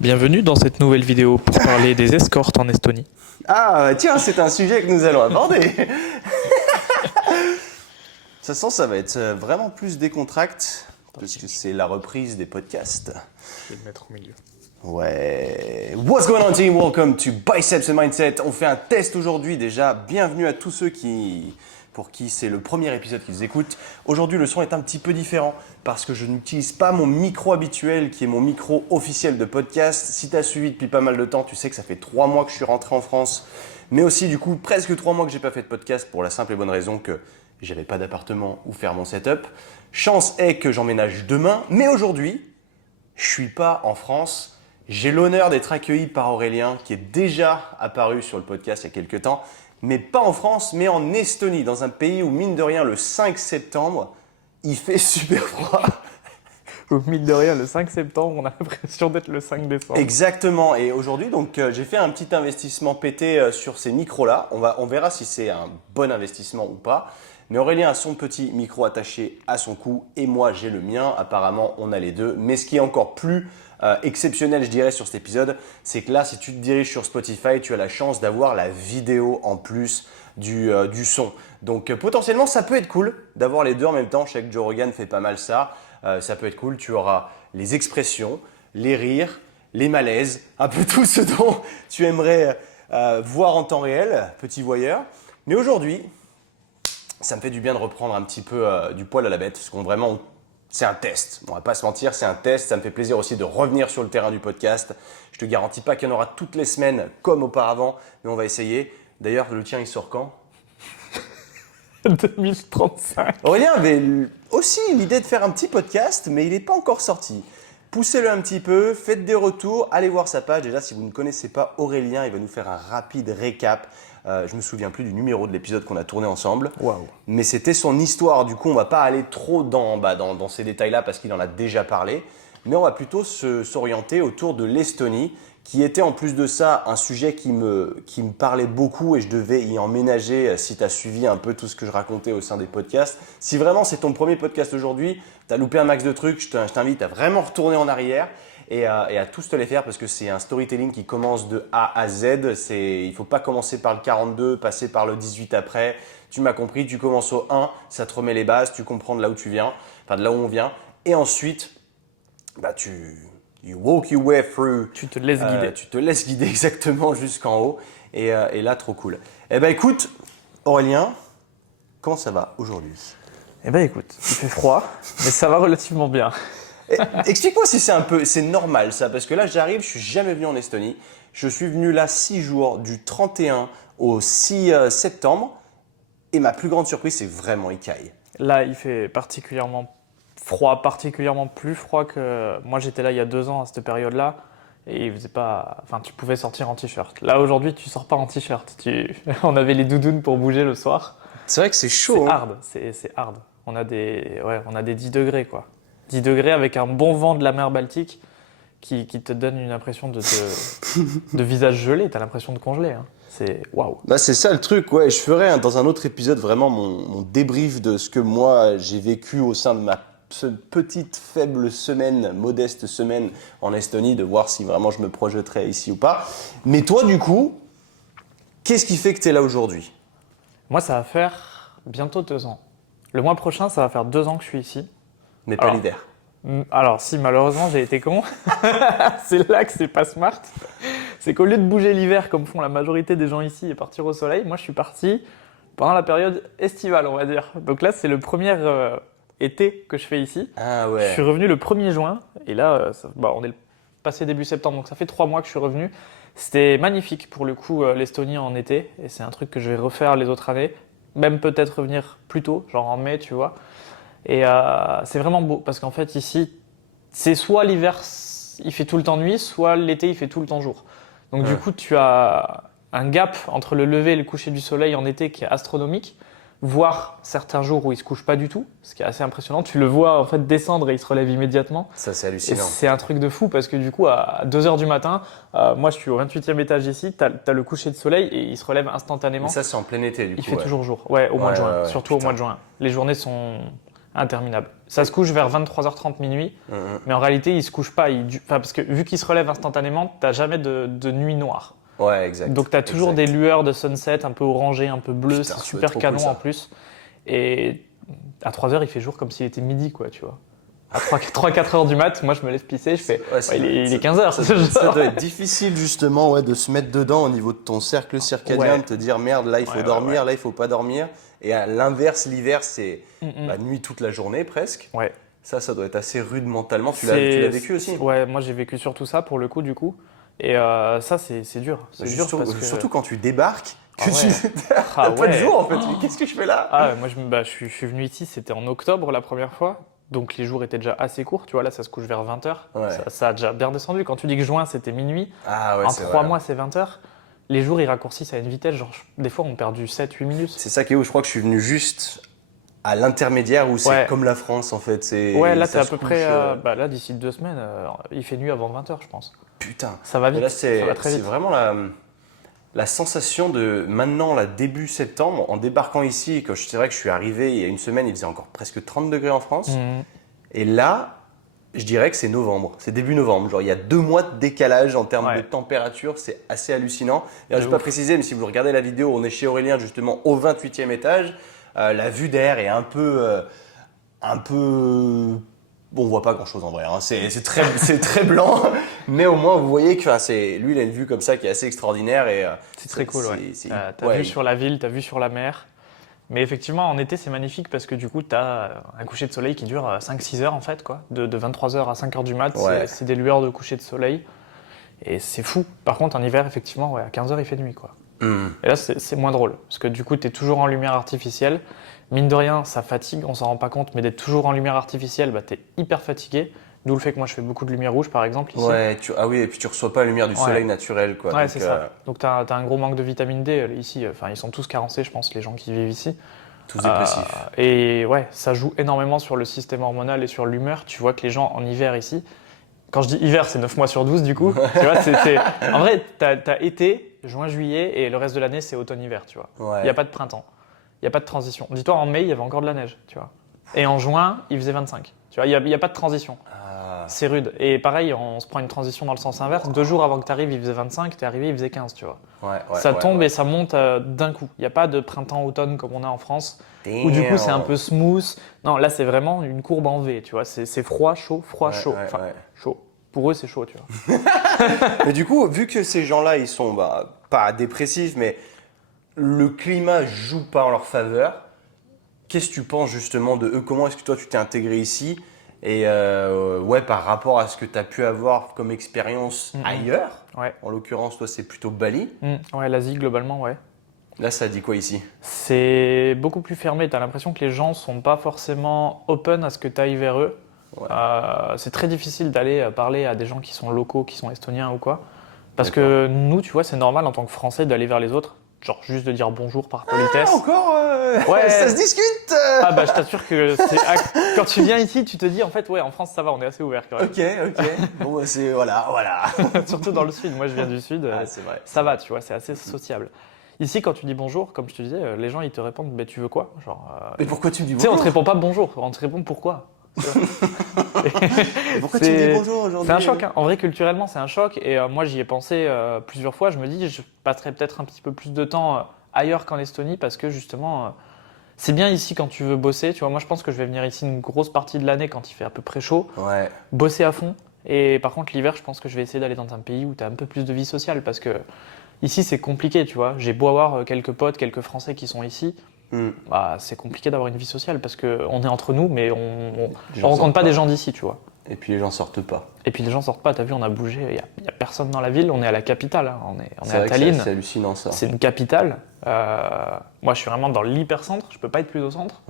Bienvenue dans cette nouvelle vidéo pour parler des escortes en Estonie. Ah, tiens, c'est un sujet que nous allons aborder. Ça sent, ça va être vraiment plus décontracté, parce que c'est la reprise des podcasts. Je vais le mettre au milieu. Ouais. What's going on team? Welcome to Biceps and Mindset. On fait un test aujourd'hui déjà. Bienvenue à tous ceux pour qui c'est le premier épisode qu'ils écoutent. Aujourd'hui, le son est un petit peu différent parce que je n'utilise pas mon micro habituel qui est mon micro officiel de podcast. Si tu as suivi depuis pas mal de temps, tu sais que ça fait 3 mois que je suis rentré en France, mais aussi du coup presque 3 mois que j'ai pas fait de podcast pour la simple et bonne raison que j'avais pas d'appartement où faire mon setup. Chance est que j'emménage demain, mais aujourd'hui, je suis pas en France. J'ai l'honneur d'être accueilli par Aurélien qui est déjà apparu sur le podcast il y a quelques temps, mais pas en France, mais en Estonie, dans un pays où, mine de rien, le 5 septembre, il fait super froid. Mine de rien, le 5 septembre, on a l'impression d'être le 5 décembre. Exactement, et aujourd'hui, donc, j'ai fait un petit investissement pété sur ces micros-là. On verra si c'est un bon investissement ou pas. Mais Aurélien a son petit micro attaché à son cou et moi j'ai le mien. Apparemment, on a les deux. Mais ce qui est encore plus exceptionnel, je dirais, sur cet épisode, c'est que là, si tu te diriges sur Spotify, tu as la chance d'avoir la vidéo en plus du son. Donc potentiellement, ça peut être cool d'avoir les deux en même temps. Je sais que Joe Rogan fait pas mal ça. Ça peut être cool. Tu auras les expressions, les rires, les malaises, un peu tout ce dont tu aimerais voir en temps réel, petit voyeur. Mais aujourd'hui, ça me fait du bien de reprendre un petit peu du poil à la bête, parce qu'on vraiment, c'est un test. On va pas se mentir, c'est un test. Ça me fait plaisir aussi de revenir sur le terrain du podcast. Je te garantis pas qu'il y en aura toutes les semaines comme auparavant, mais on va essayer. D'ailleurs, le tien, il sort quand? 2035. Aurélien avait aussi l'idée de faire un petit podcast, mais il n'est pas encore sorti. Poussez-le un petit peu, faites des retours, allez voir sa page. Déjà, si vous ne connaissez pas Aurélien, il va nous faire un rapide récap. Je me souviens plus du numéro de l'épisode qu'on a tourné ensemble. Waouh. Mais c'était son histoire. Du coup, on va pas aller trop dans ces détails-là parce qu'il en a déjà parlé. Mais on va plutôt s'orienter autour de l'Estonie, qui était en plus de ça un sujet qui me parlait beaucoup et je devais y emménager si tu as suivi un peu tout ce que je racontais au sein des podcasts. Si vraiment c'est ton premier podcast aujourd'hui, tu as loupé un max de trucs, je t'invite à vraiment retourner en arrière et à tous te les faire parce que c'est un storytelling qui commence de A à Z. Il ne faut pas commencer par le 42, passer par le 18 après. Tu m'as compris, tu commences au 1, ça te remet les bases, tu comprends de là où tu viens, enfin de là où on vient. Et ensuite, bah you walk your way through. Tu te laisses guider. Tu te laisses guider exactement jusqu'en haut. Et là, trop cool. Eh ben écoute, Aurélien, comment ça va aujourd'hui? Eh ben écoute, il fait froid, mais ça va relativement bien. Explique-moi si c'est normal ça, parce que là j'arrive, je suis jamais venu en Estonie. Je suis venu là 6 jours, du 31 au 6 septembre. Et ma plus grande surprise, c'est vraiment Ikaï. Là, il fait particulièrement froid, particulièrement plus froid que… Moi, j'étais là il y a 2 ans à cette période-là. Et il faisait pas… Enfin, tu pouvais sortir en t-shirt. Là, aujourd'hui, tu sors pas en t-shirt. On avait les doudounes pour bouger le soir. C'est vrai que c'est chaud. C'est hard, c'est hard. On a des 10 degrés, quoi. 10 degrés avec un bon vent de la mer Baltique qui te donne une impression de visage gelé. Tu as l'impression de congeler. Hein. C'est waouh. Bah c'est ça le truc, ouais. Je ferai dans un autre épisode vraiment mon débrief de ce que moi j'ai vécu au sein de ma petite faible semaine, modeste semaine en Estonie, de voir si vraiment je me projetterais ici ou pas. Mais toi du coup, qu'est-ce qui fait que tu es là aujourd'hui? Moi, ça va faire bientôt 2 ans. Le mois prochain, ça va faire 2 ans que je suis ici. Mais pas l'hiver. Alors si, malheureusement, j'ai été con. C'est là que c'est pas smart. C'est qu'au lieu de bouger l'hiver comme font la majorité des gens ici et partir au soleil, moi je suis parti pendant la période estivale, on va dire. Donc là, c'est le premier été que je fais ici. Ah ouais. Je suis revenu le 1er juin et là, on est passé début septembre, donc ça fait 3 mois que je suis revenu. C'était magnifique pour le coup, l'Estonie en été, et c'est un truc que je vais refaire les autres années. Même peut-être revenir plus tôt, genre en mai, tu vois. Et c'est vraiment beau parce qu'en fait ici, c'est soit l'hiver il fait tout le temps nuit, soit l'été il fait tout le temps jour. Donc du coup, tu as un gap entre le lever et le coucher du soleil en été qui est astronomique, voire certains jours où il se couche pas du tout, ce qui est assez impressionnant. Tu le vois en fait descendre et il se relève immédiatement. Ça c'est Et hallucinant. c'est un truc de fou parce que du coup, à 2h du matin, moi je suis au 28e étage ici, t'as le coucher de soleil et il se relève instantanément. Mais ça c'est en plein été du coup. Il fait toujours jour, ouais, au mois de juin, ouais, surtout au putain. mois de juin. Les journées interminable. Ça se couche vers 23h30 minuit, mais en réalité, il se couche pas. Parce que vu qu'il se relève instantanément, t'as jamais de nuit noire. Ouais, exact. Donc t'as toujours des lueurs de sunset un peu orangé, un peu bleu, Putain, c'est ça super doit être trop canon cool, ça. en plus. Et à 3h, il fait jour comme s'il était midi, quoi, tu vois. À 3-4 heures du mat, moi je me lève pisser, je fais Ouais, il est 15h. Ça doit être difficile justement ouais, de se mettre dedans au niveau de ton cercle circadien, Ouais. de te dire merde, là il faut dormir, là il faut pas dormir. Et à l'inverse, l'hiver, c'est nuit toute la journée presque. Ouais. Ça doit être assez rude mentalement. Tu l'as vécu aussi? Ouais, moi j'ai vécu surtout ça pour le coup, du coup. Et ça, c'est dur. C'est dur parce que. Surtout quand tu débarques, Ah que ouais. t'as pas de ouais. jour en fait. Mais qu'est-ce que je fais là? Ah, ouais, moi je suis venu ici, c'était en octobre la première fois. Donc les jours étaient déjà assez courts, tu vois, là ça se couche vers 20h. Ouais. Ça a déjà bien descendu. Quand tu dis que juin c'était minuit, Ah ouais, en c'est 3 vrai. mois c'est 20h. Les jours ils raccourcissent à une vitesse, genre des fois on perd du 7-8 minutes. C'est ça qui est où je crois que je suis venu juste à l'intermédiaire où c'est Ouais. comme la France en fait. Ouais, là ça t'es à se peu couche, près. Bah, là d'ici 2 semaines, il fait nuit avant 20h, je pense. Putain. Ça va Mais vite. là, Ça va très c'est vite. vraiment la sensation de maintenant, là, début septembre, en débarquant ici, c'est vrai que je suis arrivé il y a une semaine, il faisait encore presque 30 degrés en France. Mhm. Et là, je dirais que c'est novembre, c'est début novembre. Genre, il y a 2 mois de décalage en termes Ouais. de température, c'est assez hallucinant. Et je De vais pas ouf. préciser, mais si vous regardez la vidéo, on est chez Aurélien justement au 28e étage. La vue d'air est un peu. Bon, on voit pas grand chose en vrai, hein. C'est très blanc, mais au moins vous voyez que lui, il a une vue comme ça qui est assez extraordinaire. C'est très cool, ouais. T'as ouais, vu sur la ville, t'as vu sur la mer. Mais effectivement, en été, c'est magnifique parce que du coup, t'as un coucher de soleil qui dure 5-6 heures en fait, quoi. De 23h à 5h du mat, Ouais. c'est des lueurs de coucher de soleil. Et c'est fou. Par contre, en hiver, effectivement, ouais, à 15h, il fait nuit, quoi. Et là, c'est moins drôle. Parce que du coup, t'es toujours en lumière artificielle. Mine de rien, ça fatigue, on s'en rend pas compte, mais d'être toujours en lumière artificielle, bah, t'es hyper fatigué. D'où le fait que moi, je fais beaucoup de lumière rouge, par exemple, ici. Ouais, ah oui, et puis tu reçois pas la lumière du Ouais. soleil naturel, quoi. Ouais, Donc, c'est ça. Donc, t'as un gros manque de vitamine D ici. Enfin, ils sont tous carencés, je pense, les gens qui vivent ici. tous dépressifs. Et ouais, ça joue énormément sur le système hormonal et sur l'humeur. Tu vois que les gens en hiver ici, quand je dis hiver, c'est 9 mois sur 12 du coup. Tu vois, en vrai, t'as été, juin, juillet et le reste de l'année, c'est automne-hiver, tu vois. Il Ouais. n'y a pas de printemps. Il n'y a pas de transition. Dis-toi, en mai, il y avait encore de la neige, tu vois. Et en juin, il faisait 25. Tu vois, il n'y a pas de transition. Ah. C'est rude. Et pareil, on se prend une transition dans le sens inverse. 2 jours avant que tu arrives, il faisait 25. T'es arrivé, il faisait 15, tu vois. Ça tombe et ça monte d'un coup. Il n'y a pas de printemps-automne comme on a en France. Où du coup, c'est un peu smooth. Non, là, c'est vraiment une courbe en V, tu vois. C'est froid, chaud, froid, chaud. Enfin, chaud. Pour eux, c'est chaud, tu vois. Mais du coup, vu que ces gens-là, ils sont pas dépressifs, mais le climat joue pas en leur faveur, qu'est-ce que tu penses justement de eux? Comment est-ce que toi, tu t'es intégré ici? Et ouais, par rapport à ce que tu as pu avoir comme expérience ailleurs, Ouais. en l'occurrence, toi, c'est plutôt Bali. Ouais, l'Asie, globalement, ouais. Là, ça dit quoi ici? C'est beaucoup plus fermé. Tu as l'impression que les gens sont pas forcément open à ce que tu ailles vers eux. Ouais. C'est très difficile d'aller parler à des gens qui sont locaux, qui sont estoniens ou quoi. Parce que nous, tu vois, c'est normal en tant que Français d'aller vers les autres. Genre juste de dire bonjour par politesse. Encore Ouais. ça se discute Ah bah je t'assure que quand tu viens ici, tu te dis en fait ouais en France ça va, on est assez ouvert quand même. Ok. Bon, bah, c'est voilà. Surtout dans le sud, moi je viens du sud, C'est vrai. ça va, tu vois, c'est assez sociable. Ici quand tu dis bonjour, comme je te disais, les gens ils te répondent bah tu veux quoi? Genre Mais pourquoi tu me dis tu sais, on bonjour? te répond pas bonjour, on te répond pourquoi. Mais pourquoi tu me dis bonjour aujourd'hui? C'est un choc, hein. En vrai, culturellement, c'est un choc. Et moi, j'y ai pensé plusieurs fois. Je me dis, je passerai peut-être un petit peu plus de temps ailleurs qu'en Estonie parce que justement, c'est bien ici quand tu veux bosser. Tu vois, moi, je pense que je vais venir ici une grosse partie de l'année quand il fait un peu très chaud, Ouais. bosser à fond. Et par contre, l'hiver, je pense que je vais essayer d'aller dans un pays où tu as un peu plus de vie sociale parce que ici, c'est compliqué, tu vois. J'ai beau avoir quelques potes, quelques Français qui sont ici. Bah, c'est compliqué d'avoir une vie sociale parce qu'on est entre nous, mais on rencontre pas des gens d'ici, tu vois. Et puis les gens sortent pas. Et puis les gens sortent pas, t'as vu, on a bougé, il y a personne dans la ville, on est à la capitale, hein. On est C'est à vrai que Tallinn, c'est hallucinant ça. c'est une capitale. Moi je suis vraiment dans l'hypercentre, je peux pas être plus au centre.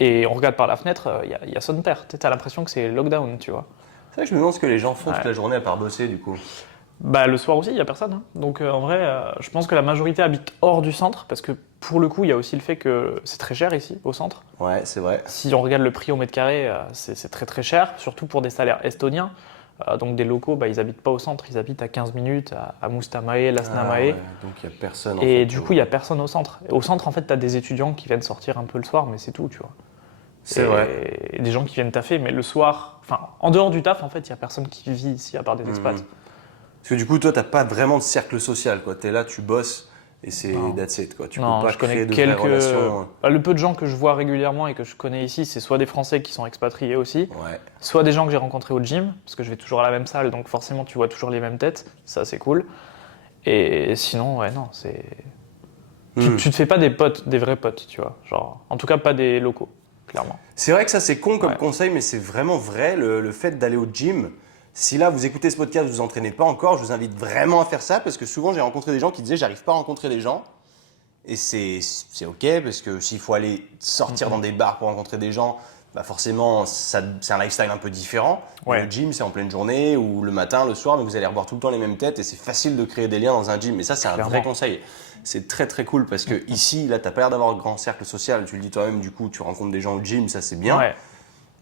Et on regarde par la fenêtre, il y a son terre, t'as l'impression que c'est lockdown, tu vois. C'est vrai que je me demande ce que les gens font toute Ouais. la journée à part bosser du coup. Bah le soir aussi, il y a personne, hein. Donc en vrai, je pense que la majorité habite hors du centre, parce que pour le coup, il y a aussi le fait que c'est très cher ici, au centre. Ouais, c'est vrai. Si on regarde le prix au mètre carré, c'est très très cher, surtout pour des salaires estoniens. Donc des locaux, bah, ils habitent pas au centre, ils habitent à 15 minutes, à Mustamäe, Lasnamäe. Ouais, donc il n'y a personne. Et du coup, il n'y a personne au centre. Et au centre, en fait, tu as des étudiants qui viennent sortir un peu le soir, mais c'est tout, tu vois. C'est vrai. Et des gens qui viennent taffer, mais le soir, enfin, en dehors du taf, en fait, il n'y a personne qui vit ici à part des expats. Parce que du coup, toi, t'as pas vraiment de cercle social, quoi. T'es là, tu bosses et c'est Non. that's it, quoi. Tu peux Non, pas je connais créer de vraies relations. Bah, le peu de gens que je vois régulièrement et que je connais ici, c'est soit des Français qui sont expatriés aussi, Ouais. soit des gens que j'ai rencontrés au gym, parce que je vais toujours à la même salle, donc forcément tu vois toujours les mêmes têtes, ça c'est cool. Et sinon, ouais, non, c'est. Tu te fais pas des potes, des vrais potes, tu vois. Genre, en tout cas, pas des locaux, clairement. C'est vrai que ça, c'est con comme Ouais. conseil, mais c'est vraiment vrai, le fait d'aller au gym. Si là, vous écoutez ce podcast, vous vous entraînez pas encore, je vous invite vraiment à faire ça parce que souvent, j'ai rencontré des gens qui disaient j'arrive pas à rencontrer des gens. Et c'est OK parce que s'il faut aller sortir dans des bars pour rencontrer des gens, bah forcément, c'est un lifestyle un peu différent. Mais Ouais. le gym, c'est en pleine journée ou le matin, le soir, mais vous allez revoir tout le temps les mêmes têtes et c'est facile de créer des liens dans un gym. Et ça, c'est un vrai Clairement. conseil. C'est très très cool parce que ici, là, t'as pas l'air d'avoir un grand cercle social. Tu le dis toi-même, du coup, tu rencontres des gens au gym, ça c'est bien. Ouais.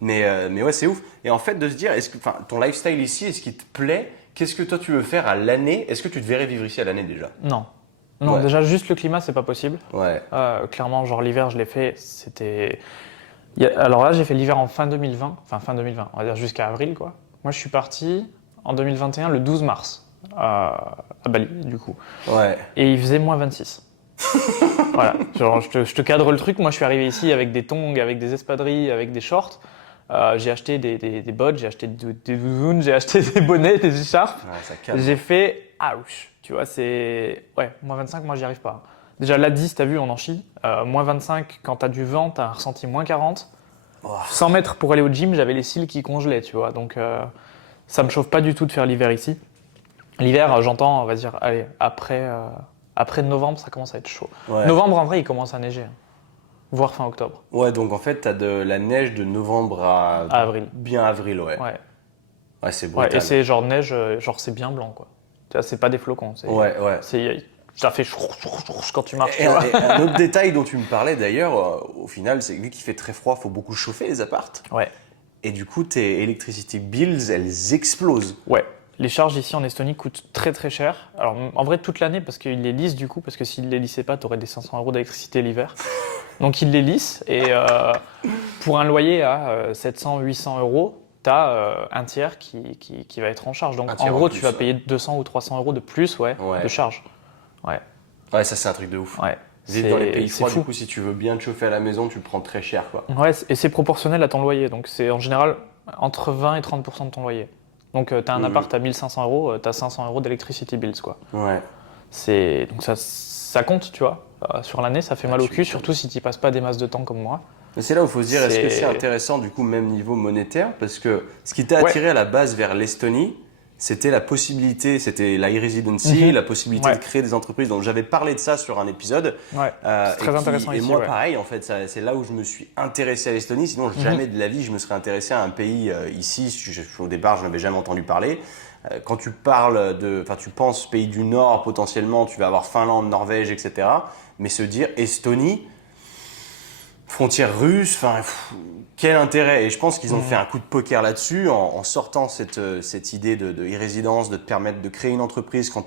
Mais ouais, c'est ouf. Et en fait, de se dire, ton lifestyle ici, est-ce qu'il te plaît? Qu'est-ce que toi tu veux faire à l'année? Est-ce que tu te verrais vivre ici à l'année déjà? Non. Non, Ouais. déjà, juste le climat, c'est pas possible. Ouais. Clairement, genre l'hiver, je l'ai fait, c'était. Alors là, j'ai fait l'hiver en fin 2020, enfin fin 2020, on va dire jusqu'à avril, quoi. Moi, je suis parti en 2021, le 12 mars, à Bali, du coup. Ouais. Et il faisait moins 26. Voilà, genre, je te cadre le truc. Moi, je suis arrivé ici avec des tongs, avec des espadrilles, avec des shorts. J'ai acheté des bottes, j'ai acheté des doudounes, j'ai acheté des bonnets, des écharpes. Ouais, ça calme. J'ai fait ouch. Tu vois, c'est. Ouais, moins 25, moi, j'y arrive pas. Déjà, là, 10, t'as vu, on en chie. Moins 25, quand t'as du vent, t'as un ressenti moins 40. Oh. 100 mètres pour aller au gym, j'avais les cils qui congelaient, tu vois. Donc, ça me chauffe pas du tout de faire l'hiver ici. L'hiver, j'entends, on va dire, allez, après novembre, ça commence à être chaud. Ouais. Novembre, en vrai, il commence à neiger, hein. Voire fin octobre, Ouais, donc en fait, t'as de la neige de novembre à à avril. bien avril, ouais. Ouais. Ouais, c'est Ouais, et brutal. c'est genre neige, genre c'est bien blanc, quoi. Tu vois, c'est pas des flocons. Ouais, ouais. Ça fait quand tu marches, Et, tu vois. et un autre détail dont tu me parlais d'ailleurs, au final, c'est que vu qu'il fait très froid, faut beaucoup chauffer les appartes. Ouais. Et du coup, tes electricity bills, elles explosent. Ouais. Les charges ici en Estonie coûtent très très cher. Alors en vrai toute l'année parce qu'ils les lissent du coup, parce que s'ils les lissaient pas, t'aurais des 500 euros d'électricité l'hiver. Donc ils les lissent et pour un loyer à 700-800 euros, t'as un tiers qui va être en charge. Donc Un en tiers en gros plus, tu vas ouais. payer 200 ou 300 euros de plus, ouais, Ouais. de charge. Ouais, Ouais, ça c'est un truc de ouf. ouais. Vivre dans les pays C'est froids, fou. du coup, si tu veux bien te chauffer à la maison, tu le prends très cher, quoi. Ouais, et c'est proportionnel à ton loyer. Donc c'est en général entre 20 et 30% de ton loyer. Donc t'as un appart à 1500 euros, t'as 500 euros d'électricity bills, quoi. Ouais. Donc ça compte, tu vois. Sur l'année, ça fait mal au tu cul, m'étonnes. surtout si tu passes pas des masses de temps comme moi. Mais c'est là où il faut se dire, est-ce que C'est- c'est intéressant du coup, même niveau monétaire? Parce que ce qui t'a Ouais. attiré à la base vers l'Estonie, c'était la possibilité, c'était l'iResidency, Mhm. la possibilité Ouais. de créer des entreprises. Donc j'avais parlé de ça sur un épisode. Ouais, c'est très intéressant Et ici. moi, Ouais. pareil, en fait, c'est là où je me suis intéressé à l'Estonie. Sinon, jamais de la vie, je me serais intéressé à un pays ici. Au départ, je n'avais jamais entendu parler. Quand tu parles enfin, tu penses pays du Nord, potentiellement, tu vas avoir Finlande, Norvège, etc. Mais se dire Estonie, frontière russe, enfin, quel intérêt? Et je pense qu'ils ont fait un coup de poker là-dessus en sortant cette idée de e-résidence, de te permettre de créer une entreprise quand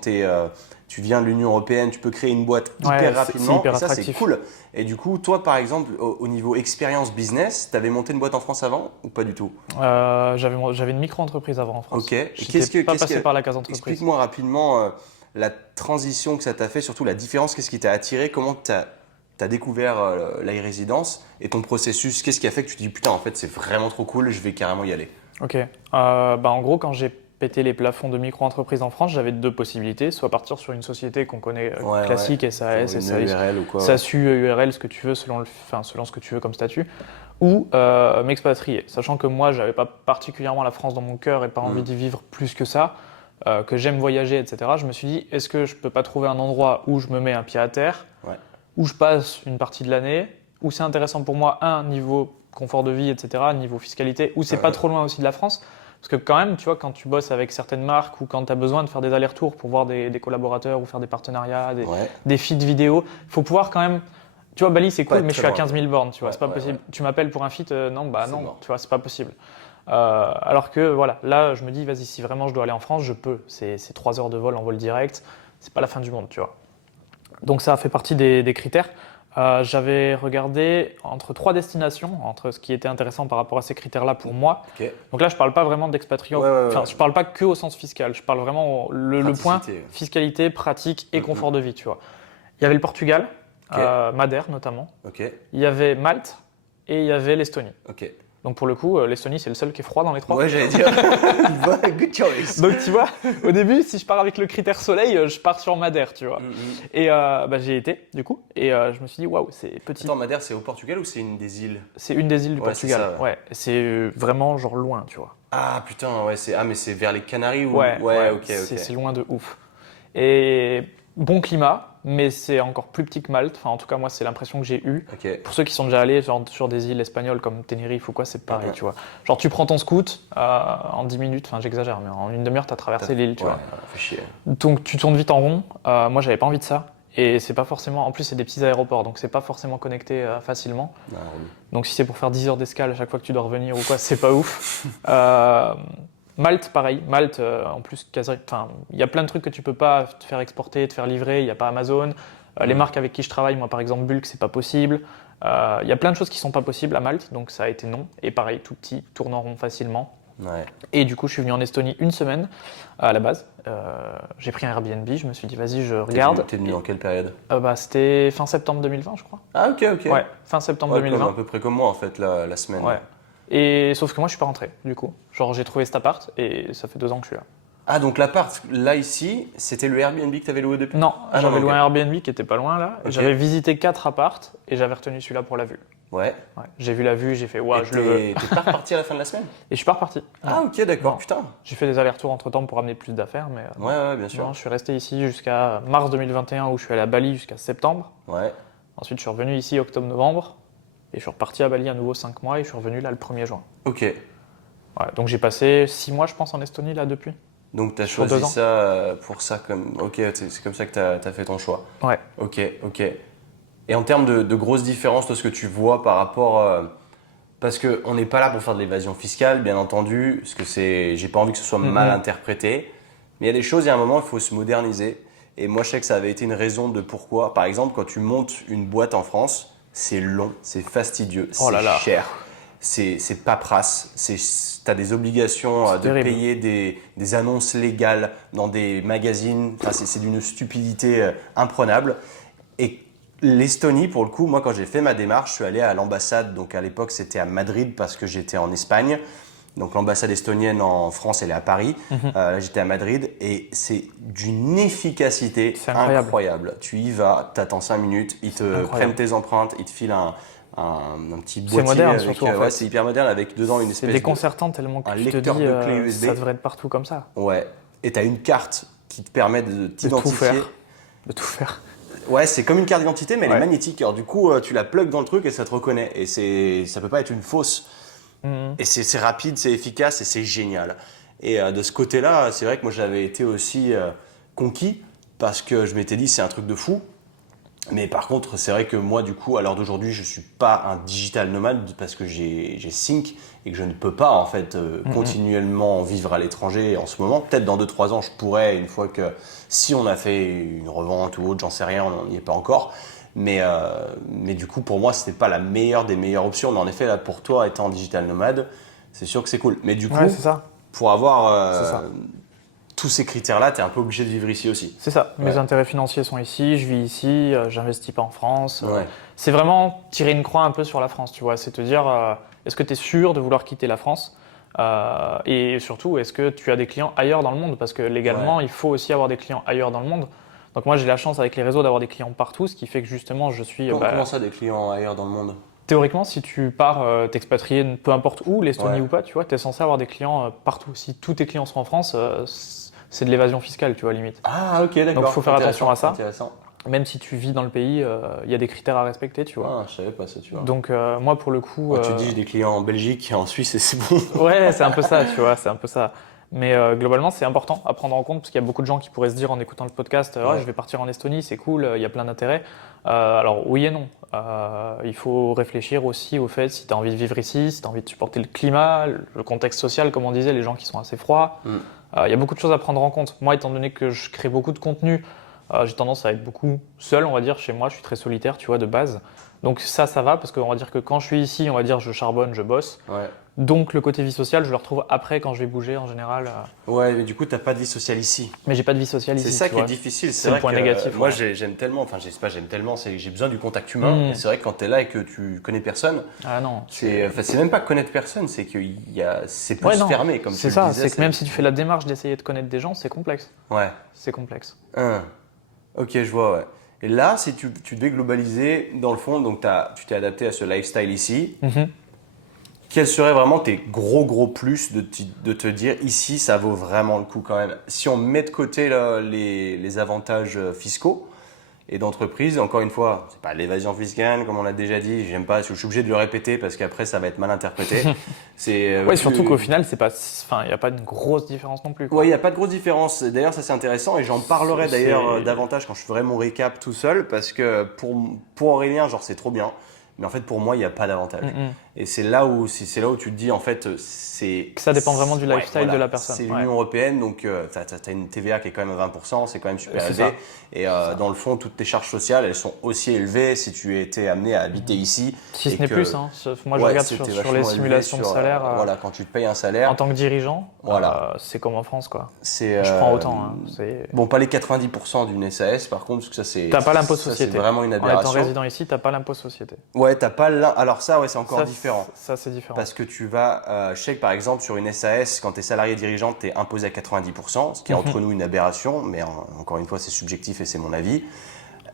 tu viens de l'Union Européenne, tu peux créer une boîte Ouais, hyper c'est rapidement. hyper Et ça, c'est attractif. cool. Et du coup, toi, par exemple, au niveau expérience business, tu avais monté une boîte en France avant ou pas du tout? J'avais une micro-entreprise avant en France. Ok. Et J'étais pas passé par la case entreprise. Explique-moi rapidement la transition que ça t'a fait, surtout la différence, qu'est-ce qui t'a attiré, comment t'as découvert l'e-résidence et ton processus, qu'est-ce qui a fait que tu te dis putain en fait c'est vraiment trop cool, je vais carrément y aller. Ok. En gros, quand j'ai pété les plafonds de micro-entreprise en France, j'avais deux possibilités. Soit partir sur une société qu'on connaît Ouais, classique, ouais. SAS, Genre SAS, une URL ou quoi. SASU, URL, ce que tu veux, selon ce que tu veux comme statut, ou m'expatrier. Sachant que moi, j'avais pas particulièrement la France dans mon cœur et pas envie d'y vivre plus que ça, que j'aime voyager, etc. Je me suis dit, est-ce que je peux pas trouver un endroit où je me mets un pied à terre, Ouais. où je passe une partie de l'année, où c'est intéressant pour moi, niveau confort de vie, etc., niveau fiscalité, où c'est pas trop loin aussi de la France. Parce que quand même, tu vois, quand tu bosses avec certaines marques ou quand tu as besoin de faire des allers-retours pour voir des collaborateurs ou faire des partenariats, Ouais. des feeds vidéo, il faut pouvoir quand même. Tu vois, Bali, c'est Pas cool, être mais je très suis à loin, 15 000 bornes, tu vois, Ouais, c'est pas ouais, possible. ouais. Tu m'appelles pour un feed, non, C'est non, mort. tu vois, c'est pas possible. Alors que, voilà, là, je me dis, vas-y, si vraiment je dois aller en France, je peux. C'est 3 heures de vol en vol direct, c'est pas la fin du monde, tu vois. Donc ça a fait partie des critères. J'avais regardé entre 3 destinations, entre ce qui était intéressant par rapport à ces critères-là pour moi. Ok. Donc là, je parle pas vraiment d'expatriation, enfin, je parle pas que au sens fiscal, je parle vraiment le point Praticité. fiscalité, pratique et confort de vie, tu vois. Il y avait le Portugal, Ok. Madère notamment, Ok. il y avait Malte et il y avait l'Estonie. Ok. Donc pour le coup, l'Estonie, c'est le seul qui est froid dans les 3. Ouais, j'allais dire. Good choice. Donc tu vois, au début, si je pars avec le critère soleil, je pars sur Madère, tu vois. Et j'y ai été, du coup, et je me suis dit, waouh, c'est petit. Attends, Madère, c'est au Portugal ou c'est une des îles? C'est une des îles du Ouais, c'est Portugal. ça, ouais. Ouais, c'est vraiment genre loin, tu vois. Ah putain, ouais, mais c'est vers les Canaries ou. Ouais, Ok, c'est loin de ouf. Et bon climat, mais c'est encore plus petit que Malte. Enfin, en tout cas, moi, c'est l'impression que j'ai eue. Ok. Pour ceux qui sont déjà allés genre, sur des îles espagnoles comme Tenerife ou quoi, c'est pareil, tu vois. Genre, tu prends ton scoot en 10 minutes, enfin, j'exagère, mais en une demi-heure, t'as traversé l'île, tu Ouais, vois. fait chier. Donc, tu tournes vite en rond. Moi, j'avais pas envie de ça. Et c'est pas forcément. En plus, c'est des petits aéroports, donc c'est pas forcément connecté facilement. Non, oui. Donc, si c'est pour faire 10 heures d'escale à chaque fois que tu dois revenir ou quoi, c'est pas ouf. Malte, pareil. Malte, en plus, il y a plein de trucs que tu peux pas te faire exporter, te faire livrer. Il n'y a pas Amazon. Les marques avec qui je travaille, moi, par exemple, Bulk, c'est pas possible. Il y a plein de choses qui sont pas possibles à Malte, donc ça a été non. Et pareil, tout petit, tourne en rond facilement. Ouais. Et du coup, je suis venu en Estonie une semaine à la base. J'ai pris un Airbnb, je me suis dit, vas-y, je regarde. T'es venu dans quelle période? C'était fin septembre 2020, je crois. Ah, ok, ok. Ouais, fin septembre Ouais, 2020. à peu près comme moi en fait, la semaine. Ouais. Et sauf que moi, je suis pas rentré, du coup. Genre, j'ai trouvé cet appart et ça fait 2 ans que je suis là. Ah, donc l'appart, là ici, c'était le Airbnb que t'avais loué depuis? Non, Ah, j'avais non, loué ok. un Airbnb qui était pas loin là. Ok. J'avais visité 4 appartes et j'avais retenu celui-là pour la vue. Ouais. Ouais. J'ai vu la vue, j'ai fait, Et waouh, je le veux. t'es pas reparti à la fin de la semaine? Et je suis pas reparti. Ah, ok, d'accord, Non. putain. J'ai fait des allers-retours entre temps pour amener plus d'affaires, mais Ouais, bien sûr. non, je suis resté ici jusqu'à mars 2021 où je suis allé à Bali jusqu'à septembre. Ouais. Ensuite, je suis revenu ici octobre-novembre et je suis reparti à Bali à nouveau 5 mois et je suis revenu là le 1er juin. Ok. Ouais, donc j'ai passé 6 mois, je pense, en Estonie là depuis. Donc t'as Sur choisi 2 ans. ça pour ça comme. Ok, c'est comme ça que t'as fait ton choix. Ouais. Ok, ok. Et en termes de grosses différences, toi, ce que tu vois par rapport. Parce qu'on n'est pas là pour faire de l'évasion fiscale, bien entendu, parce que j'ai pas envie que ce soit mal interprété. Mais il y a des choses, il y a un moment, il faut se moderniser. Et moi, je sais que ça avait été une raison de pourquoi. Par exemple, quand tu montes une boîte en France, c'est long, c'est fastidieux, Oh là là. c'est cher, c'est paperasse, tu as des obligations C'est de terrible. payer des annonces légales dans des magazines. Enfin, c'est d'une stupidité imprenable. Et l'Estonie, pour le coup, moi, quand j'ai fait ma démarche, je suis allé à l'ambassade. Donc, à l'époque, c'était à Madrid parce que j'étais en Espagne. Donc, l'ambassade estonienne en France, elle est à Paris. Là, j'étais à Madrid et c'est d'une efficacité C'est incroyable. incroyable. Tu y vas, tu attends 5 minutes, ils te incroyable. prennent tes empreintes, ils te filent un petit C'est boîtier. moderne, avec, surtout, en fait. ouais, c'est hyper moderne avec dedans une C'est espèce de. déconcertant tellement que un tu te lecteur dis de clé USB. ça devrait être partout comme ça. Ouais. Et tu as une carte qui te permet de De tout t'identifier. faire. De tout faire. Ouais, c'est comme une carte d'identité, mais elle Ouais. est magnétique. Alors du coup, tu la plugues dans le truc et ça te reconnaît. Et ça peut pas être une fausse. Et c'est rapide, c'est efficace et c'est génial. Et de ce côté-là, c'est vrai que moi j'avais été aussi conquis parce que je m'étais dit c'est un truc de fou. Mais par contre, c'est vrai que moi, du coup, à l'heure d'aujourd'hui, je suis pas un digital nomade parce que j'ai Sync et que je ne peux pas en fait continuellement vivre à l'étranger en ce moment. Peut-être dans 2-3 ans, je pourrais une fois que si on a fait une revente ou autre, j'en sais rien, on n'y est pas encore. Mais du coup, pour moi, c'était pas la meilleure des meilleures options. Mais en effet, là, pour toi, étant digital nomade, c'est sûr que c'est cool. Mais du coup, Ouais, c'est ça. pour avoir C'est ça. tous ces critères-là, tu es un peu obligé de vivre ici aussi. C'est ça. Mes Ouais. intérêts financiers sont ici, je vis ici, j'investis pas en France. Ouais. C'est vraiment tirer une croix un peu sur la France, tu vois. C'est te dire, est-ce que tu es sûr de vouloir quitter la France? Et surtout, est-ce que tu as des clients ailleurs dans le monde? Parce que légalement, Ouais. il faut aussi avoir des clients ailleurs dans le monde. Donc moi, j'ai la chance avec les réseaux d'avoir des clients partout, ce qui fait que justement, je suis... Comment ça, des clients ailleurs dans le monde? Théoriquement, si tu pars t'expatrier peu importe où, l'Estonie Ouais. ou pas, tu vois, tu es censé avoir des clients partout. Si tous tes clients sont en France, c'est de l'évasion fiscale, tu vois, limite. Ah, ok, d'accord. Donc, il faut faire attention à ça. Intéressant. Même si tu vis dans le pays, il y a des critères à respecter, tu vois. Ah, je savais pas ça, tu vois. Donc, moi, pour le coup... Tu dis, j'ai des clients en Belgique et en Suisse et c'est bon. Ouais, c'est un peu ça, tu vois, c'est un peu ça. Mais globalement, c'est important à prendre en compte parce qu'il y a beaucoup de gens qui pourraient se dire en écoutant le podcast, Ouais. je vais partir en Estonie, c'est cool, il y a plein d'intérêts. Alors oui et non. Il faut réfléchir aussi au fait si tu as envie de vivre ici, si tu as envie de supporter le climat, le contexte social, comme on disait, les gens qui sont assez froids. Il y a beaucoup de choses à prendre en compte. Moi, étant donné que je crée beaucoup de contenu J'ai tendance à être beaucoup seul, on va dire, chez moi. Je suis très solitaire, tu vois, de base. Donc ça va parce qu'on va dire que quand je suis ici, on va dire je charbonne, je bosse. Ouais. Donc le côté vie sociale, je le retrouve après quand je vais bouger en général. Ouais, mais du coup, t'as pas de vie sociale ici. Mais j'ai pas de vie sociale C'est ici, ça tu qui est vois. difficile. C'est le vrai point que, négatif, moi, ouais. j'aime tellement, enfin, je sais pas, j'aime tellement, c'est que j'ai besoin du contact humain. Et c'est vrai que quand t'es là et que tu connais personne, Ah non. c'est même pas connaître personne, c'est que c'est plus Ouais, non. fermé, comme tu C'est le ça, disais. c'est que même si tu fais la démarche d'essayer de connaître des gens, c'est complexe. Ouais. C'est complexe. Ok, je vois, ouais. Et là, si tu devais globaliser, dans le fond, donc tu t'es adapté à ce lifestyle ici, Mhm. quels seraient vraiment tes gros plus de te dire ici, ça vaut vraiment le coup quand même? Si on met de côté là, les avantages fiscaux et d'entreprise, encore une fois, c'est pas l'évasion fiscale comme on l'a déjà dit, j'aime pas, je suis obligé de le répéter parce qu'après ça va être mal interprété. Ouais, surtout qu'au final, c'est pas, enfin, il n'y a pas une grosse différence non plus, Ouais, quoi. il n'y a pas de grosse différence. D'ailleurs, ça c'est intéressant et j'en parlerai d'ailleurs C'est- davantage quand je ferai mon récap tout seul parce que pour Aurélien, genre c'est trop bien. Mais en fait, pour moi, il n'y a pas d'avantage. Mhm. Et c'est là où tu te dis, en fait, c'est. Ça dépend vraiment du Ouais, lifestyle voilà. de la personne. C'est Ouais. l'Union européenne, donc tu as une TVA qui est quand même à 20%, c'est quand même super C'est élevé. ça. Et ça. dans le fond, toutes tes charges sociales, elles sont aussi élevées si tu étais amené à habiter ici. Si et ce n'est que, plus, hein. Moi, je ouais, regarde c'était sur les vachement élevé simulations de sur, salaire. voilà, quand tu te payes un En salaire, tant que dirigeant, voilà. c'est comme en France, quoi. C'est Je prends autant. Hein. bon, pas les 90% d'une SAS par contre, parce que T'as pas l'impôt ça, c'est société. vraiment une En étant aberration. résident ici, t'as pas l'impôt société. Ouais, t'as pas alors ça, ouais, c'est encore Ça, différent. Ça, c'est différent. Parce que tu vas, je sais que par exemple sur une SAS, quand tu es salarié dirigeant, tu es imposé à 90%, ce qui est entre nous une aberration, mais encore une fois c'est subjectif et c'est mon avis.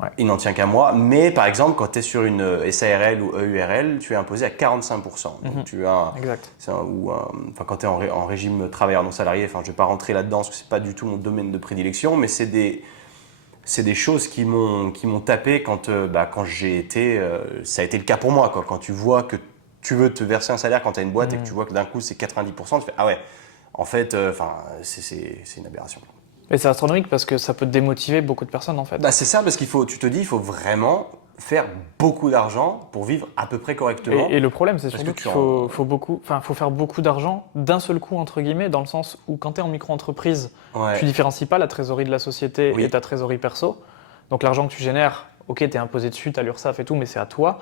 Ouais. Il n'en tient qu'à moi. Mais par exemple, quand tu es sur une SARL ou EURL, tu es imposé à 45%. Donc tu as Exact. enfin, quand tu es en régime travailleur non salarié, enfin, je ne vais pas rentrer là-dedans parce que ce n'est pas du tout mon domaine de prédilection, mais c'est des choses qui m'ont tapé quand j'ai été. Ça a été le cas pour moi. Quoi. Quand tu vois que tu veux te verser un salaire quand tu as une boîte et que tu vois que d'un coup c'est 90%, tu fais ah ouais, en fait, c'est une aberration. Et c'est astronomique parce que ça peut démotiver beaucoup de personnes en fait. Bah, c'est ça, parce tu te dis, il faut vraiment faire beaucoup d'argent pour vivre à peu près correctement. Et le problème, c'est Parce surtout que qu'il faut faire beaucoup d'argent d'un seul coup, entre guillemets, dans le sens où quand tu es en micro-entreprise, Ouais. tu différencies pas la trésorerie de la société Oui. et ta trésorerie perso. Donc l'argent que tu génères, ok, tu es imposé dessus, tu as l'URSSAF et tout, mais c'est à toi.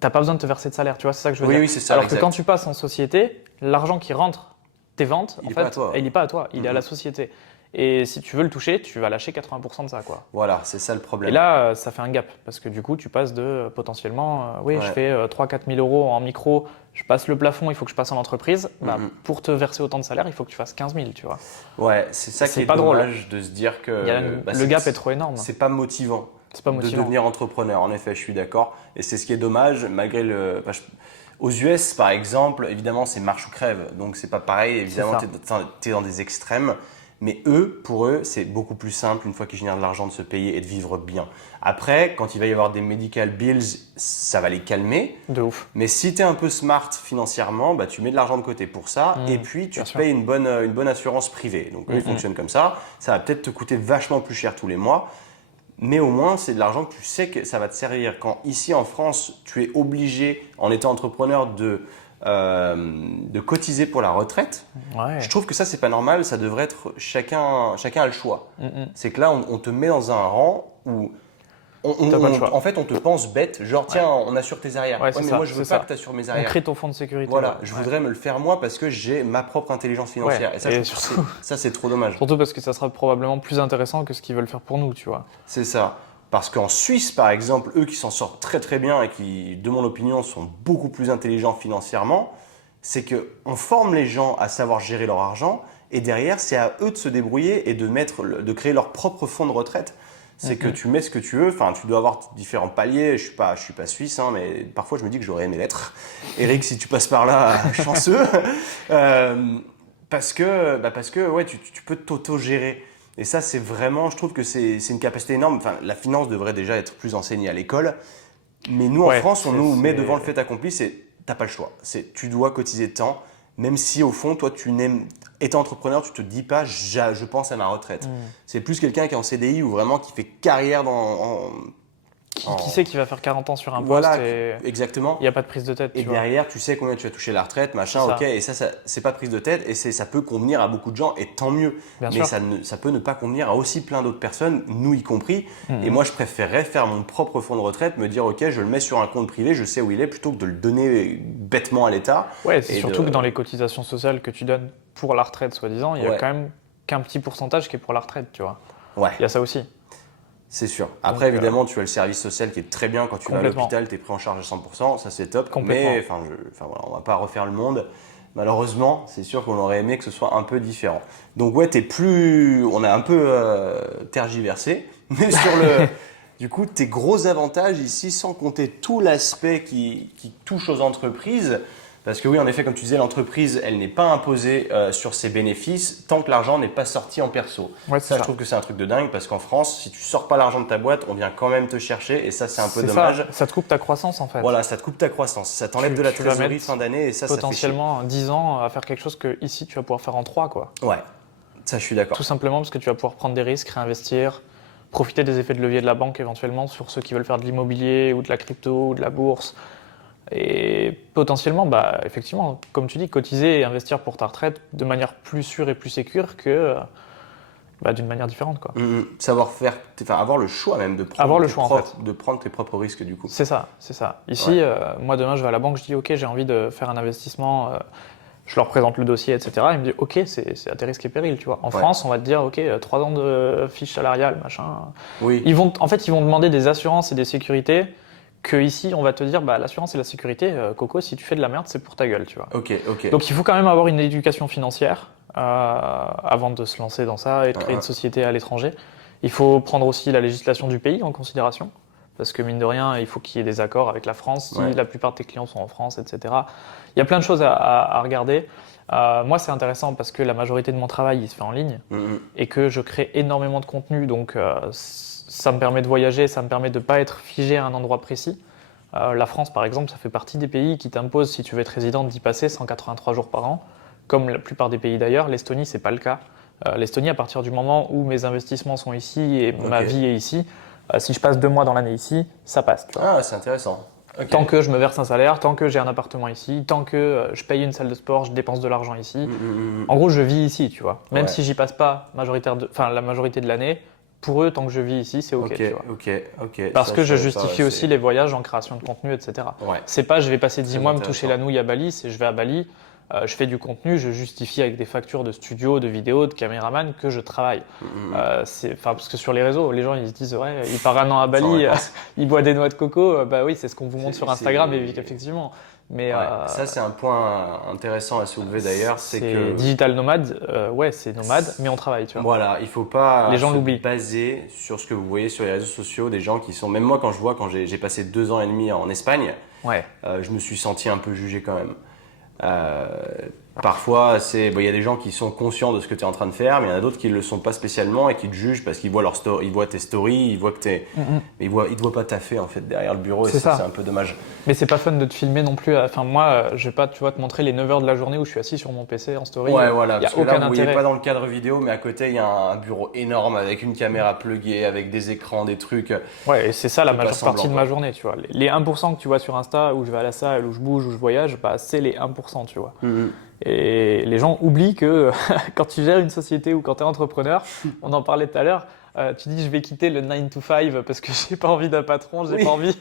T'as pas besoin de te verser de salaire, tu vois, c'est ça que je veux Oui, dire. oui, c'est ça, Alors exact. que quand tu passes en société, l'argent qui rentre, tes ventes, Il en est fait, pas à toi. il n'est pas à toi, il est à la société. Et si tu veux le toucher, tu vas lâcher 80% de ça, quoi. Voilà, c'est ça le Et problème. là, ça fait un gap, parce que du coup, tu passes de potentiellement, oui, Ouais. je fais 3-4 000 euros en micro, je passe le plafond, il faut que je passe en entreprise. Bah, pour te verser autant de salaire, il faut que tu fasses 15 000, tu vois. Ouais, c'est ça qui C'est est pas drôle. dommage de se dire que Le gap est trop énorme. c'est pas motivant. C'est pas De motivant. devenir entrepreneur. En effet, je suis d'accord. Et c'est ce qui est dommage, malgré aux US, par exemple, évidemment, c'est marche ou crève. Donc, c'est pas pareil. Évidemment, ça. tu es dans des extrêmes. Mais pour eux, c'est beaucoup plus simple, une fois qu'ils génèrent de l'argent, de se payer et de vivre bien. Après, quand il va y avoir des medical bills, ça va les calmer. De ouf. Mais si tu es un peu smart financièrement, bah, tu mets de l'argent de côté pour ça. Et puis, tu te payes une bonne assurance privée. Donc, eux, ils fonctionnent comme ça. Ça va peut-être te coûter vachement plus cher tous les mois. Mais au moins, c'est de l'argent que tu sais que ça va te servir. Quand ici en France, tu es obligé, en étant entrepreneur, de cotiser pour la retraite, Ouais. je trouve que ça, c'est pas normal. Ça devrait être chacun a le choix. C'est que là, on te met dans un rang où T'as pas le choix. en fait, on te pense bête. Genre, tiens, on assure tes arrières. Ouais, c'est mais ça, moi, je veux c'est pas ça. que tu assures mes On arrières. crée ton fonds de sécurité. Voilà, ouais. je voudrais me le faire moi parce que j'ai ma propre intelligence financière. Ouais, Et ça, et je trouve que ça, c'est trop dommage. Surtout parce que ça sera probablement plus intéressant que ce qu'ils veulent faire pour nous, tu vois. C'est ça. Parce qu'en Suisse, par exemple, eux qui s'en sortent très très bien et qui, de mon opinion, sont beaucoup plus intelligents financièrement, c'est qu'on forme les gens à savoir gérer leur argent et derrière, c'est à eux de se débrouiller et de créer leur propre fonds de retraite. C'est que tu mets ce que tu veux, enfin tu dois avoir différents paliers, je suis pas suisse, hein, mais parfois je me dis que j'aurais aimé l'être. Eric, si tu passes par là, chanceux. Parce que ouais, tu peux t'auto-gérer. Et ça, c'est vraiment, je trouve que c'est une capacité énorme. Enfin, la finance devrait déjà être plus enseignée à l'école. Mais nous, en France, on nous met devant le fait accompli, t'as pas le choix. Tu dois cotiser tant, même si au fond, toi, étant entrepreneur, tu te dis pas, je pense à ma retraite. C'est plus quelqu'un qui est en CDI ou vraiment qui fait carrière Qui sait qui va faire 40 ans sur un Voilà, poste et exactement. il n'y a pas de prise de tête. Et Tu vois. derrière, tu sais combien tu vas toucher la retraite, machin, C'est ça. ok. Et ça c'est pas prise de tête et ça peut convenir à beaucoup de gens et tant mieux. Bien Mais sûr. ça peut ne pas convenir à aussi plein d'autres personnes, nous y compris. Mhm. Et moi, je préférerais faire mon propre fonds de retraite, me dire, ok, je le mets sur un compte privé, je sais où il est, plutôt que de le donner bêtement à l'État. Ouais, c'est Et surtout de- que dans les cotisations sociales que tu donnes pour la retraite, soi-disant, il y a Ouais. quand même qu'un petit pourcentage qui est pour la retraite, tu vois. Ouais, Il y a ça aussi. c'est sûr. Après, Donc, évidemment, tu as le service social qui est très bien quand tu vas à complètement. l'hôpital, tu es pris en charge à 100%, ça c'est top. Complètement. Mais voilà, on va pas refaire le monde. Malheureusement, c'est sûr qu'on aurait aimé que ce soit un peu différent. Donc ouais, on a un peu tergiversé, mais du coup, tes gros avantages ici, sans compter tout l'aspect qui touche aux entreprises, parce que oui, en effet, comme tu disais, l'entreprise, elle n'est pas imposée sur ses bénéfices tant que l'argent n'est pas sorti en perso. Ouais, c'est Ça, je ça. trouve que c'est un truc de dingue, parce qu'en France, si tu sors pas l'argent de ta boîte, on vient quand même te chercher, et ça, c'est un peu C'est dommage. ça te coupe ta croissance en fait. Voilà, ça te coupe ta croissance, ça t'enlève Tu- de la tu vas trésorerie mettre fin d'année, et ça fait chier. Potentiellement 10 ans à faire quelque chose que ici tu vas pouvoir faire en 3 quoi. Ouais, ça, je suis d'accord. Tout simplement parce que tu vas pouvoir prendre des risques, réinvestir, profiter des effets de levier de la banque éventuellement sur ceux qui veulent faire de l'immobilier ou de la crypto ou de la bourse. Et potentiellement, bah, effectivement, comme tu dis, cotiser et investir pour ta retraite de manière plus sûre et plus sécure que d'une manière différente, quoi. Savoir faire, avoir le choix même de prendre, Avoir le choix, en fait. de prendre tes propres risques du coup. C'est ça, c'est ça. Ici, Ouais. moi demain, je vais à la banque, je dis ok, j'ai envie de faire un investissement, je leur présente le dossier, etc. Ils me disent ok, c'est à tes risques et périls, tu vois. En Ouais. France, on va te dire ok, 3 ans de fiche salariale, machin. Oui. En fait, ils vont demander des assurances et des sécurités que ici, on va te dire bah, l'assurance et la sécurité, Coco, si tu fais de la merde, c'est pour ta gueule, tu vois. Ok, ok. Donc il faut quand même avoir une éducation financière avant de se lancer dans ça et de créer une société à l'étranger. Il faut prendre aussi la législation du pays en considération, parce que mine de rien, il faut qu'il y ait des accords avec la France, si Ouais. la plupart de tes clients sont en France, etc. Il y a plein de choses à regarder. Moi, c'est intéressant parce que la majorité de mon travail, il se fait en ligne et que je crée énormément de contenu, donc ça me permet de voyager, ça me permet de ne pas être figé à un endroit précis. La France, par exemple, ça fait partie des pays qui t'imposent, si tu veux être résident, d'y passer 183 jours par an, comme la plupart des pays d'ailleurs. L'Estonie, c'est pas le cas. L'Estonie, à partir du moment où mes investissements sont ici et ma vie est ici, si je passe 2 mois dans l'année ici, ça passe. Tu vois. Ah, c'est intéressant. Ok. Tant que je me verse un salaire, tant que j'ai un appartement ici, tant que je paye une salle de sport, je dépense de l'argent ici. En gros, je vis ici, tu vois. Même Ouais. si j'y passe pas la majorité de l'année, pour eux, tant que je vis ici, c'est ok. Tu vois. ok. Parce Ça, que je savais pas, justifie ouais, aussi les voyages en création de contenu, etc. Ouais. C'est pas je vais passer 10 Très mois me toucher intéressant. la nouille à Bali, c'est je vais à Bali, je fais du contenu, je justifie avec des factures de studio, de vidéo, de caméraman que je travaille. Parce que sur les réseaux, les gens ils se disent ouais, il part un an à Bali, il boit des noix de coco, bah oui, c'est ce qu'on vous montre sur Instagram, effectivement. Mais Ouais. Ça, c'est un point intéressant à soulever d'ailleurs, c'est que digital nomade, ouais, c'est nomade, mais on travaille, tu vois. voilà, il faut pas Les gens se l'oublient. baser sur ce que vous voyez sur les réseaux sociaux, des gens qui sont, même moi quand j'ai passé 2 ans et demi en Espagne, Ouais. je me suis senti un peu jugé quand même. Parfois, il y a des gens qui sont conscients de ce que tu es en train de faire, mais il y en a d'autres qui ne le sont pas spécialement et qui te jugent parce qu'ils voient ils voient tes stories, ils voient que mais ils te voient pas taffer en fait derrière le bureau et C'est ça. c'est un peu dommage. Mais c'est pas fun de te filmer non plus. Enfin, moi, je vais pas, tu vois, te montrer les 9 heures de la journée où je suis assis sur mon PC en story. Ouais, voilà, Il y a parce que aucun là, vous voyez intérêt. pas dans le cadre vidéo, mais à côté, il y a un bureau énorme avec une caméra pluguée, avec des écrans, des trucs. Ouais, et c'est ça la Fais pas majeure partie semblant, de ma quoi. journée, tu vois. Les 1% que tu vois sur Insta, où je vais à la salle, où je bouge, où je voyage, bah, c'est les 1%, tu vois. Et les gens oublient que quand tu gères une société ou quand tu es entrepreneur, on en parlait tout à l'heure, tu dis je vais quitter le 9 to 5 parce que j'ai pas envie d'un patron, j'ai pas envie.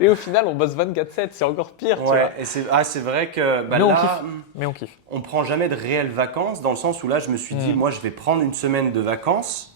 Et au final, on bosse 24/7, c'est encore pire, tu vois. Ouais, et c'est vrai que bah, Mais on là, kiffe. Mais on kiffe. on prend jamais de réelles vacances dans le sens où là, je me suis dit, moi, je vais prendre une semaine de vacances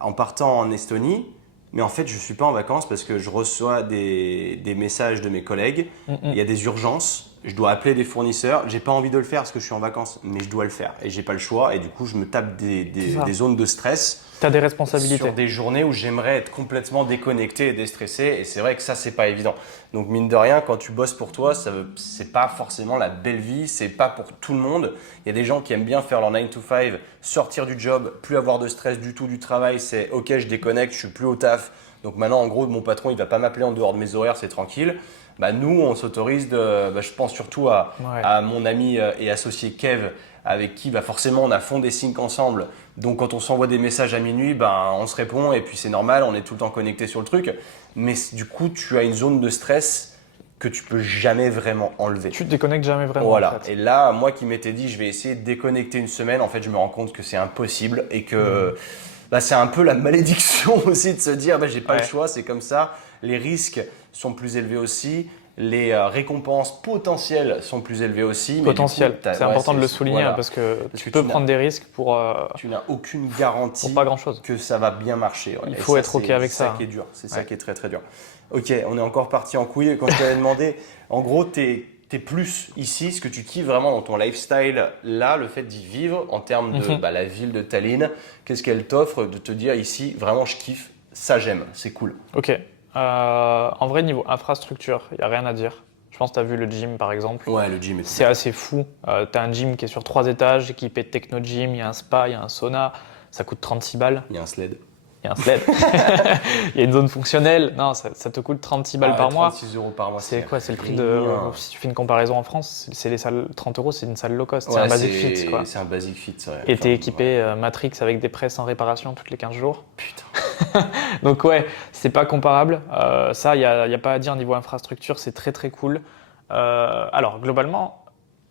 en partant en Estonie. Mais en fait, je suis pas en vacances parce que je reçois des messages de mes collègues. Il y a des urgences. Je dois appeler des fournisseurs. J'ai pas envie de le faire parce que je suis en vacances, mais je dois le faire et j'ai pas le choix. Et du coup, je me tape des zones de stress. T'as des responsabilités. Sur des journées où j'aimerais être complètement déconnecté et déstressé. Et c'est vrai que ça, c'est pas évident. Donc, mine de rien, quand tu bosses pour toi, c'est pas forcément la belle vie. C'est pas pour tout le monde. Il y a des gens qui aiment bien faire leur 9 to 5, sortir du job, plus avoir de stress du tout du travail. C'est ok, je déconnecte, je suis plus au taf. Donc maintenant, en gros, mon patron, il va pas m'appeler en dehors de mes horaires, c'est tranquille. Bah, nous, on s'autorise je pense surtout Ouais. à mon ami et associé Kev, avec qui bah, forcément on a fond des syncs ensemble. Donc quand on s'envoie des messages à minuit, bah, on se répond et puis c'est normal, on est tout le temps connecté sur le truc. Mais du coup, tu as une zone de stress que tu peux jamais vraiment enlever. Tu te déconnectes jamais vraiment. Voilà. En fait. Et là, moi qui m'étais dit, je vais essayer de déconnecter une semaine, en fait, je me rends compte que c'est impossible et que bah, c'est un peu la malédiction aussi de se dire, bah, j'ai pas le choix, c'est comme ça. Les risques sont plus élevés aussi. Les récompenses potentielles sont plus élevées aussi. Potentiel. C'est important de le souligner voilà. parce que Parce tu que peux prendre des risques pour tu n'as aucune garantie pas grand-chose. que ça va bien marcher. Ouais. Il Et faut ça, être OK avec c'est ça. ça qui est dur. C'est ça qui est très très dur. Ok, on est encore parti en couille. Quand je t'avais demandé, en gros, t'es plus ici, ce que tu kiffes vraiment dans ton lifestyle, là, le fait d'y vivre en termes de la ville de Tallinn, qu'est-ce qu'elle t'offre de te dire ici, vraiment, je kiffe, ça j'aime, c'est cool. Ok. En vrai, niveau infrastructure, il n'y a rien à dire. Je pense que tu as vu le gym par exemple. Ouais, le gym est C'est assez fou. Tu as un gym qui est sur 3 étages, équipé de techno gym, il y a un spa, il y a un sauna. Ça coûte 36 balles. Il y a un sled. Il y a un sled. Il y a une zone fonctionnelle. Non, ça te coûte 36 balles par mois. 36 € par mois. C'est quoi? C'est le prix de. Si tu fais une comparaison en France, c'est les salles. 30 €, c'est une salle low cost. C'est un basic fit. Quoi. C'est un basic fit, c'est vrai. Et t'es équipé Matrix avec des presses en réparation toutes les 15 jours. Putain. Donc ouais, c'est pas comparable. Ça, il n'y a pas à dire niveau infrastructure, c'est très très cool. Alors globalement,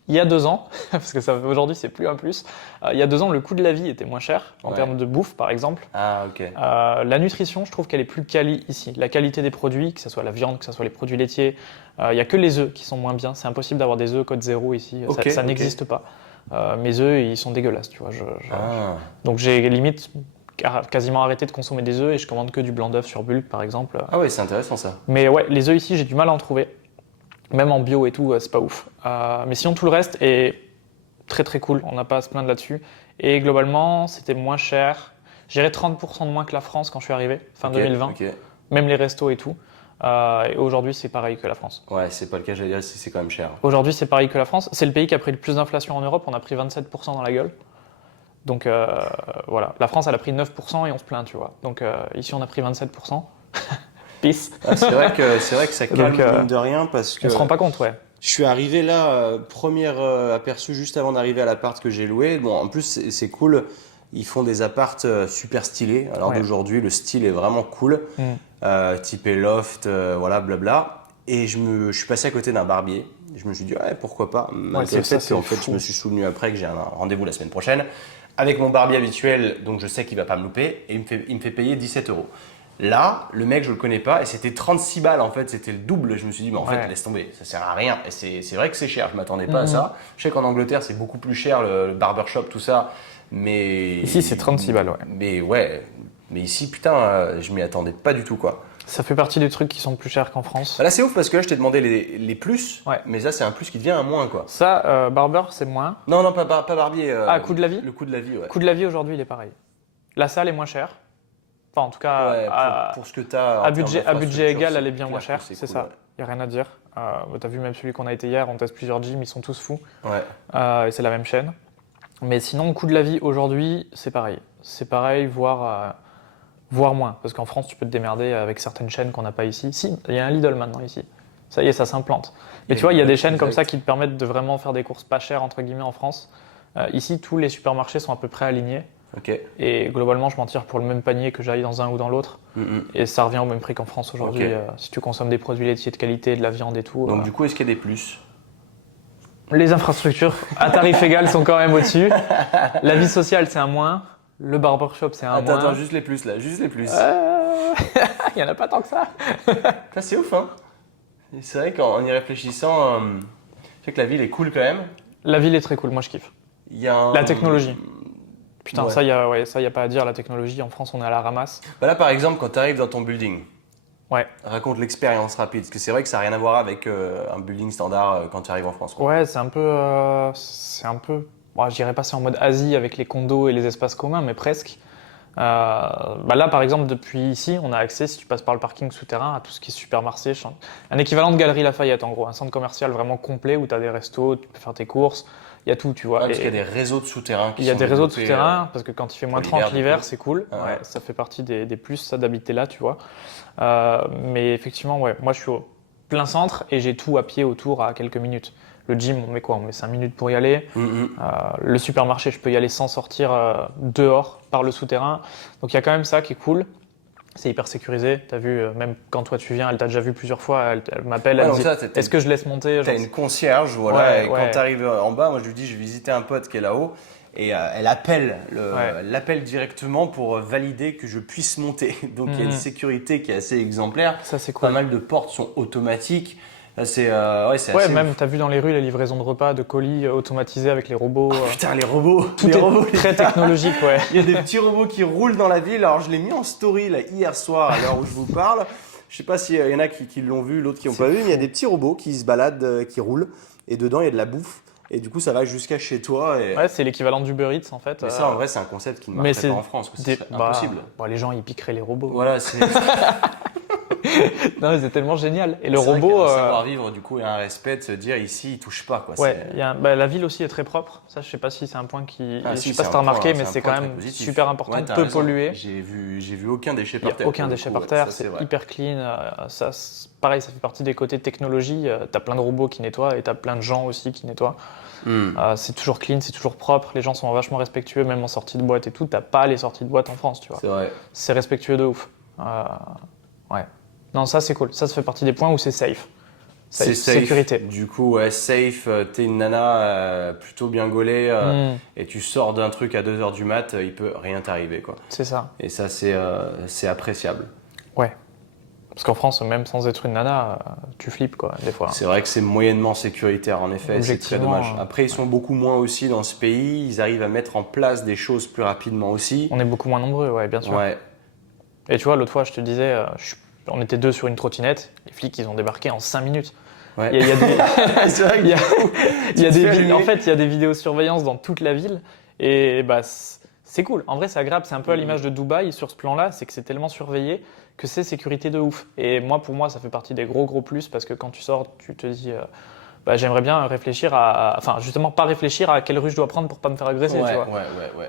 il y a 2 ans, parce que aujourd'hui c'est plus un plus, il y a 2 ans le coût de la vie était moins cher en termes de bouffe par exemple. Ah ok. La nutrition, je trouve qu'elle est plus quali ici. La qualité des produits, que ce soit la viande, que ce soit les produits laitiers, il n'y a que les œufs qui sont moins bien. C'est impossible d'avoir des œufs code zéro ici, ça n'existe pas. Mes œufs, ils sont dégueulasses, tu vois. Donc j'ai limite quasiment arrêté de consommer des œufs et je commande que du blanc d'œuf sur Bulk par exemple. Ah ouais, c'est intéressant ça. Mais ouais, les œufs ici, j'ai du mal à en trouver. Même en bio et tout, c'est pas ouf. Mais sinon, tout le reste est très très cool. On n'a pas à se plaindre là-dessus. Et globalement, c'était moins cher. J'irais 30% de moins que la France quand je suis arrivé, fin 2020. Même les restos et tout. Et aujourd'hui, c'est pareil que la France. Ouais, c'est pas le cas, j'allais dire, c'est quand même cher. Aujourd'hui, c'est pareil que la France. C'est le pays qui a pris le plus d'inflation en Europe. On a pris 27% dans la gueule. Donc voilà. La France, elle a pris 9% et on se plaint, tu vois. Donc ici, on a pris 27%. Peace. C'est vrai que ça calme mine de rien parce que. On se rend pas compte, ouais. Je suis arrivé là, premier aperçu juste avant d'arriver à l'appart que j'ai loué. Bon, en plus, c'est cool. Ils font des apparts super stylés. Alors d'aujourd'hui, le style est vraiment cool. Typé loft, voilà, blabla. Et je suis passé à côté d'un barbier. Je me suis dit, ouais, pourquoi pas. Malgré le fait qu'en fait, je me suis souvenu après que j'ai un rendez-vous la semaine prochaine avec mon barbier habituel, donc je sais qu'il va pas me louper. Et il me fait payer 17 €. Là, le mec, je le connais pas et c'était 36 balles en fait, c'était le double. Je me suis dit, mais en fait, laisse tomber, ça sert à rien. Et c'est vrai que c'est cher, je m'attendais pas à ça. Je sais qu'en Angleterre, c'est beaucoup plus cher le barbershop, tout ça. Mais. Ici, c'est 36 balles, ouais. Mais ici, putain, je m'y attendais pas du tout quoi. Ça fait partie des trucs qui sont plus chers qu'en France. Là, c'est ouf parce que là, je t'ai demandé les plus, mais là, c'est un plus qui devient un moins quoi. Ça, barber, c'est moins. Non, pas barbier. Coût de la vie. Le coût de la vie, ouais. Coût de la vie aujourd'hui, il est pareil. La salle est moins chère. Enfin, en tout cas, pour ce que tu as. À budget égal, elle est bien moins chère, c'est ça. Il n'y a rien à dire. Tu as vu même celui qu'on a été hier, on teste plusieurs gyms, ils sont tous fous. Et c'est la même chaîne. Mais sinon, coût de la vie aujourd'hui, c'est pareil. C'est pareil, voire moins. Parce qu'en France, tu peux te démerder avec certaines chaînes qu'on n'a pas ici. Si, il y a un Lidl maintenant ici. Ça y est, ça s'implante. Mais tu vois, il y a des chaînes comme ça qui te permettent de vraiment faire des courses pas chères, entre guillemets, en France. Ici, tous les supermarchés sont à peu près alignés. Et globalement, je m'en tire pour le même panier que j'aille dans un ou dans l'autre. Et ça revient au même prix qu'en France aujourd'hui. Si tu consommes des produits laitiers de qualité, de la viande et tout. Donc du coup, est-ce qu'il y a des plus? Les infrastructures à tarif égal sont quand même au-dessus. La vie sociale, c'est un moins. Le barbershop, c'est un moins. Attends, juste les plus là, juste les plus. Il n'y en a pas tant que ça. Ça, c'est ouf, hein. C'est vrai qu'en y réfléchissant, je sais que la ville est cool quand même. La ville est très cool, moi je kiffe. La technologie. Putain, ça, y a pas à dire, la technologie, en France, on est à la ramasse. Bah là, par exemple, quand tu arrives dans ton building, raconte l'expérience rapide, parce que c'est vrai que ça n'a rien à voir avec un building standard quand tu arrives en France. Ouais, c'est un peu... Bon, je dirais pas c'est en mode Asie avec les condos et les espaces communs, mais presque. Là, par exemple, depuis ici, on a accès, si tu passes par le parking souterrain, à tout ce qui est supermarché. Un équivalent de Galerie Lafayette, en gros. Un centre commercial vraiment complet où tu as des restos, tu peux faire tes courses. Il y a tout, tu vois. Parce qu'il y a des réseaux de souterrains Il y a des réseaux de souterrains, parce que quand il fait moins 30 l'hiver, c'est cool. Ça fait partie des plus, ça, d'habiter là, tu vois. Mais effectivement, moi, je suis plein centre et j'ai tout à pied autour à quelques minutes. Le gym, on met quoi? On met 5 minutes pour y aller. Le supermarché, je peux y aller sans sortir dehors par le souterrain. Donc il y a quand même ça qui est cool. C'est hyper sécurisé. Tu as vu, même quand toi tu viens, elle t'a déjà vu plusieurs fois. Elle m'appelle, elle donc dit ça, est-ce que je laisse monter? T'as Genre, une concierge, voilà, Ouais, et ouais. quand tu arrives en bas, moi je lui dis, je vais visiter un pote qui est là-haut, et elle appelle, elle l'appelle directement pour valider que je puisse monter. Donc il y a une sécurité qui est assez exemplaire. Ça, c'est Pas cool. mal de portes sont automatiques. Là, c'est c'est Ouais, assez même, ouf. tu as vu dans les rues les livraisons de repas, de colis automatisés avec les robots. Putain, les robots, Tout les est robots, très technologique, ouais. Il y a des petits robots qui roulent dans la ville. Alors je l'ai mis en story là, hier soir à l'heure où je vous parle. Je sais pas s'il y en a qui l'ont vu, l'autre qui n'ont C'est pas vu, mais il y a fou. des petits robots qui se baladent, qui roulent, et dedans il y a de la bouffe. Et du coup ça va jusqu'à chez toi. Et... Ouais, c'est l'équivalent d'Uber Eats en fait. Mais ça en vrai c'est un concept qui ne mais marcherait pas en France, quoi. Ce serait impossible. Les gens ils piqueraient les robots. Voilà, c'est Non, mais c'est tellement génial. Et le c'est vrai qu'il y a robot. un savoir-vivre du coup et un respect de se dire ici il touche pas, quoi. Ouais, C'est- la ville aussi est très propre. Ça, je sais pas si c'est un point qui. Ah, je si, sais pas c'est si t'as un point- remarqué, mais un c'est point quand très même positif. super important, Ouais, t'as peu raison. pollué. J'ai vu aucun déchet Il par n'y terre. a aucun pour le déchet coup, par ouais. terre, Ça, c'est vrai. hyper clean. Ça, pareil, ça fait partie des côtés technologie. T'as plein de robots qui nettoient et t'as plein de gens aussi qui nettoient. C'est toujours clean, c'est toujours propre. Les gens sont vachement respectueux, même en sortie de boîte et tout. T'as pas les sorties de boîte en France, tu vois. C'est vrai. C'est respectueux de ouf. Ouais. Non, ça c'est cool. Ça fait partie des points où c'est safe. C'est safe. Sécurité. Du coup, ouais, safe, t'es une nana plutôt bien gaulée et tu sors d'un truc à 2h du mat, il peut rien t'arriver, quoi. C'est ça. Et ça, c'est appréciable. Ouais. Parce qu'en France, même sans être une nana, tu flippes quoi, des fois. C'est vrai que c'est moyennement sécuritaire, en effet, c'est très Objectivement, dommage. Après, ils sont beaucoup moins aussi dans ce pays, ils arrivent à mettre en place des choses plus rapidement aussi. On est beaucoup moins nombreux, ouais, bien sûr. Ouais, Et tu vois, l'autre fois, je te disais, on était 2 sur une trottinette, les flics, ils ont débarqué en 5 minutes. ouais. Il y a des, C'est vrai que il y a- du coup, il y a tu te fais des allumer. en fait, il y a des vidéosurveillances dans toute la ville. Et bah, c'est cool. En vrai, c'est agréable. C'est un peu à l'image de Dubaï sur ce plan-là, c'est que c'est tellement surveillé que c'est sécurité de ouf. Et moi, pour moi, ça fait partie des gros plus parce que quand tu sors, tu te dis, j'aimerais bien réfléchir enfin, justement, pas réfléchir à quelle rue je dois prendre pour pas me faire agresser, Ouais, tu vois. ouais.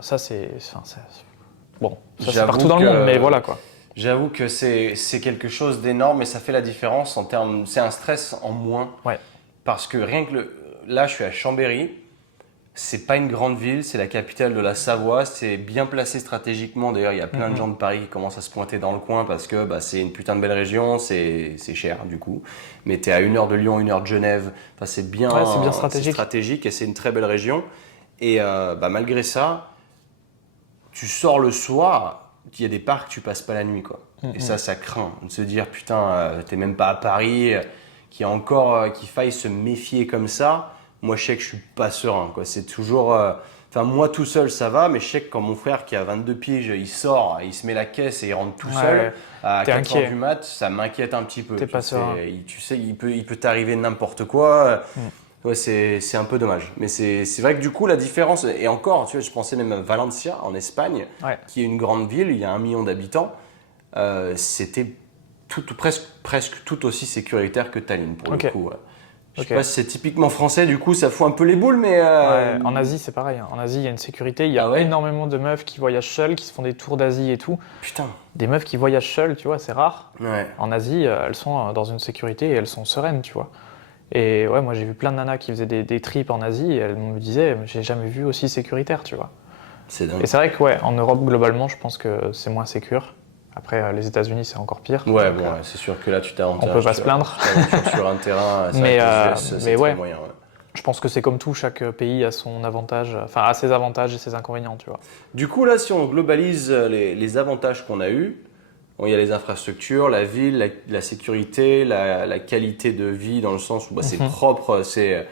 Ça, bon, ça c'est J'avoue partout dans le que- monde, mais voilà quoi. J'avoue que c'est quelque chose d'énorme et ça fait la différence en termes. C'est un stress en moins. Ouais. Parce que rien que là, je suis à Chambéry. C'est pas une grande ville, c'est la capitale de la Savoie. C'est bien placé stratégiquement. D'ailleurs, il y a plein de gens de Paris qui commencent à se pointer dans le coin parce que c'est une putain de belle région. C'est cher du coup. Mais t'es à 1h de Lyon, 1h de Genève. Enfin, c'est bien stratégique. c'est stratégique et c'est une très belle région. Et malgré ça, tu sors le soir. Il y a des parcs, tu passes pas la nuit, quoi. Et ça craint de se dire, putain, t'es même pas à Paris, qu'il faille se méfier comme ça. Moi, je sais que je suis pas serein, quoi. C'est toujours, enfin, moi tout seul, ça va, mais je sais que quand mon frère qui a 22 piges, il sort, il se met la caisse et il rentre tout seul Ouais. à T'es 4 heures inquiet. du mat, ça m'inquiète un petit peu. T'es pas serein. Tu sais, il peut t'arriver n'importe quoi. Ouais, c'est un peu dommage. Mais c'est vrai que du coup, la différence, et encore, tu vois, je pensais même à Valencia, en Espagne, Ouais. qui est une grande ville, il y a 1 million d'habitants, c'était presque tout aussi sécuritaire que Tallinn, pour Ok. le coup. Ouais. Je sais Ok. pas si c'est typiquement français, du coup, ça fout un peu les boules, mais... Ouais, en Asie, c'est pareil. En Asie, il y a une sécurité. Il y a Ah ouais énormément de meufs qui voyagent seules, qui se font des tours d'Asie et tout. Putain. Des meufs qui voyagent seules, tu vois, c'est rare. Ouais. En Asie, elles sont dans une sécurité et elles sont sereines, tu vois. Et ouais, moi, j'ai vu plein de nanas qui faisaient des trips en Asie et elles me disaient, j'ai jamais vu aussi sécuritaire, tu vois. C'est dingue. Et c'est vrai que, ouais, en Europe, globalement, je pense que c'est moins sécure. Après, les États-Unis, c'est encore pire. Ouais, Donc, bon, ouais, c'est sûr que là, tu t'aventures. on peut pas se plaindre. Sur un terrain, c'est Mais, vrai que les US, mais c'est très ouais. moyen, ouais. Je pense que c'est comme tout, chaque pays a son avantage, enfin, a ses avantages et ses inconvénients, tu vois. Du coup, là, si on globalise les avantages qu'on a eus, bon, il y a les infrastructures, la ville, la sécurité, la qualité de vie, dans le sens où c'est propre, c'est...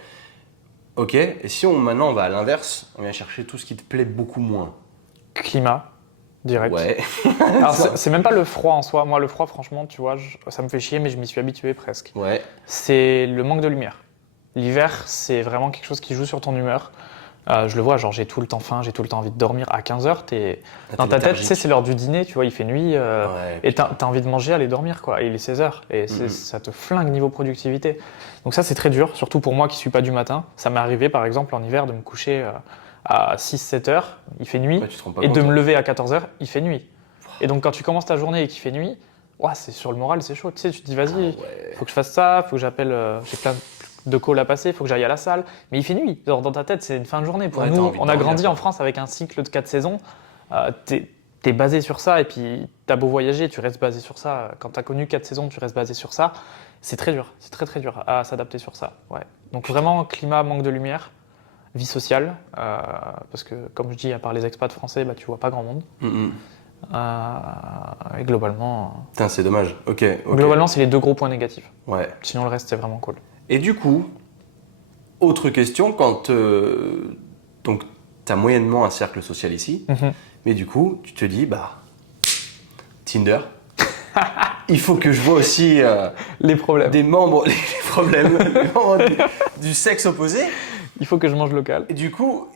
Ok, et si maintenant on va à l'inverse, on vient chercher tout ce qui te plaît beaucoup moins. Climat, direct. Ouais. Alors, c'est même pas le froid en soi. Moi, le froid, franchement, tu vois, ça me fait chier, mais je m'y suis habitué presque. Ouais. C'est le manque de lumière. L'hiver, c'est vraiment quelque chose qui joue sur ton humeur. Je le vois, genre j'ai tout le temps faim, j'ai tout le temps envie de dormir. À 15h, dans ta tête, tu sais, c'est l'heure du dîner, tu vois, il fait nuit. Ouais, et t'as envie de manger, aller dormir, quoi. Et il est 16h. Et ça te flingue niveau productivité. Donc ça, c'est très dur, surtout pour moi qui suis pas du matin. Ça m'est arrivé, par exemple, en hiver, de me coucher à 6-7 heures, il fait nuit. Ouais, tu te rends pas Et compte, de me hein. lever à 14h, il fait nuit. Et donc quand tu commences ta journée et qu'il fait nuit, ouah, c'est sur le moral, c'est chaud. Tu sais, tu te dis, vas-y, Ouais. faut que je fasse ça, faut que j'appelle, j'ai plein de calls à passer, faut que j'aille à la salle. Mais il fait nuit. Genre, dans ta tête, c'est une fin de journée. Pour Ouais, t'as nous, envie de on a dormir, grandi quoi. en France avec un cycle de 4 saisons. T'es basé sur ça, et puis t'as beau voyager, tu restes basé sur ça. Quand t'as connu 4 saisons, tu restes basé sur ça. C'est très dur, c'est très très dur à s'adapter sur ça. Ouais. Donc vraiment, climat, manque de lumière, vie sociale, parce que comme je dis, à part les expats français, bah, tu vois pas grand monde. Mhm. Et globalement, Putain, c'est dommage. Ok. globalement, c'est les 2 gros points négatifs. Ouais. Sinon, le reste, c'est vraiment cool. Et du coup, autre question, quand donc t'as moyennement un cercle social ici, mais du coup, tu te dis, bah, Tinder, il faut que je vois aussi Les problèmes. des membres, les problèmes, les membres du sexe opposé. Il faut que je mange local. Et du coup,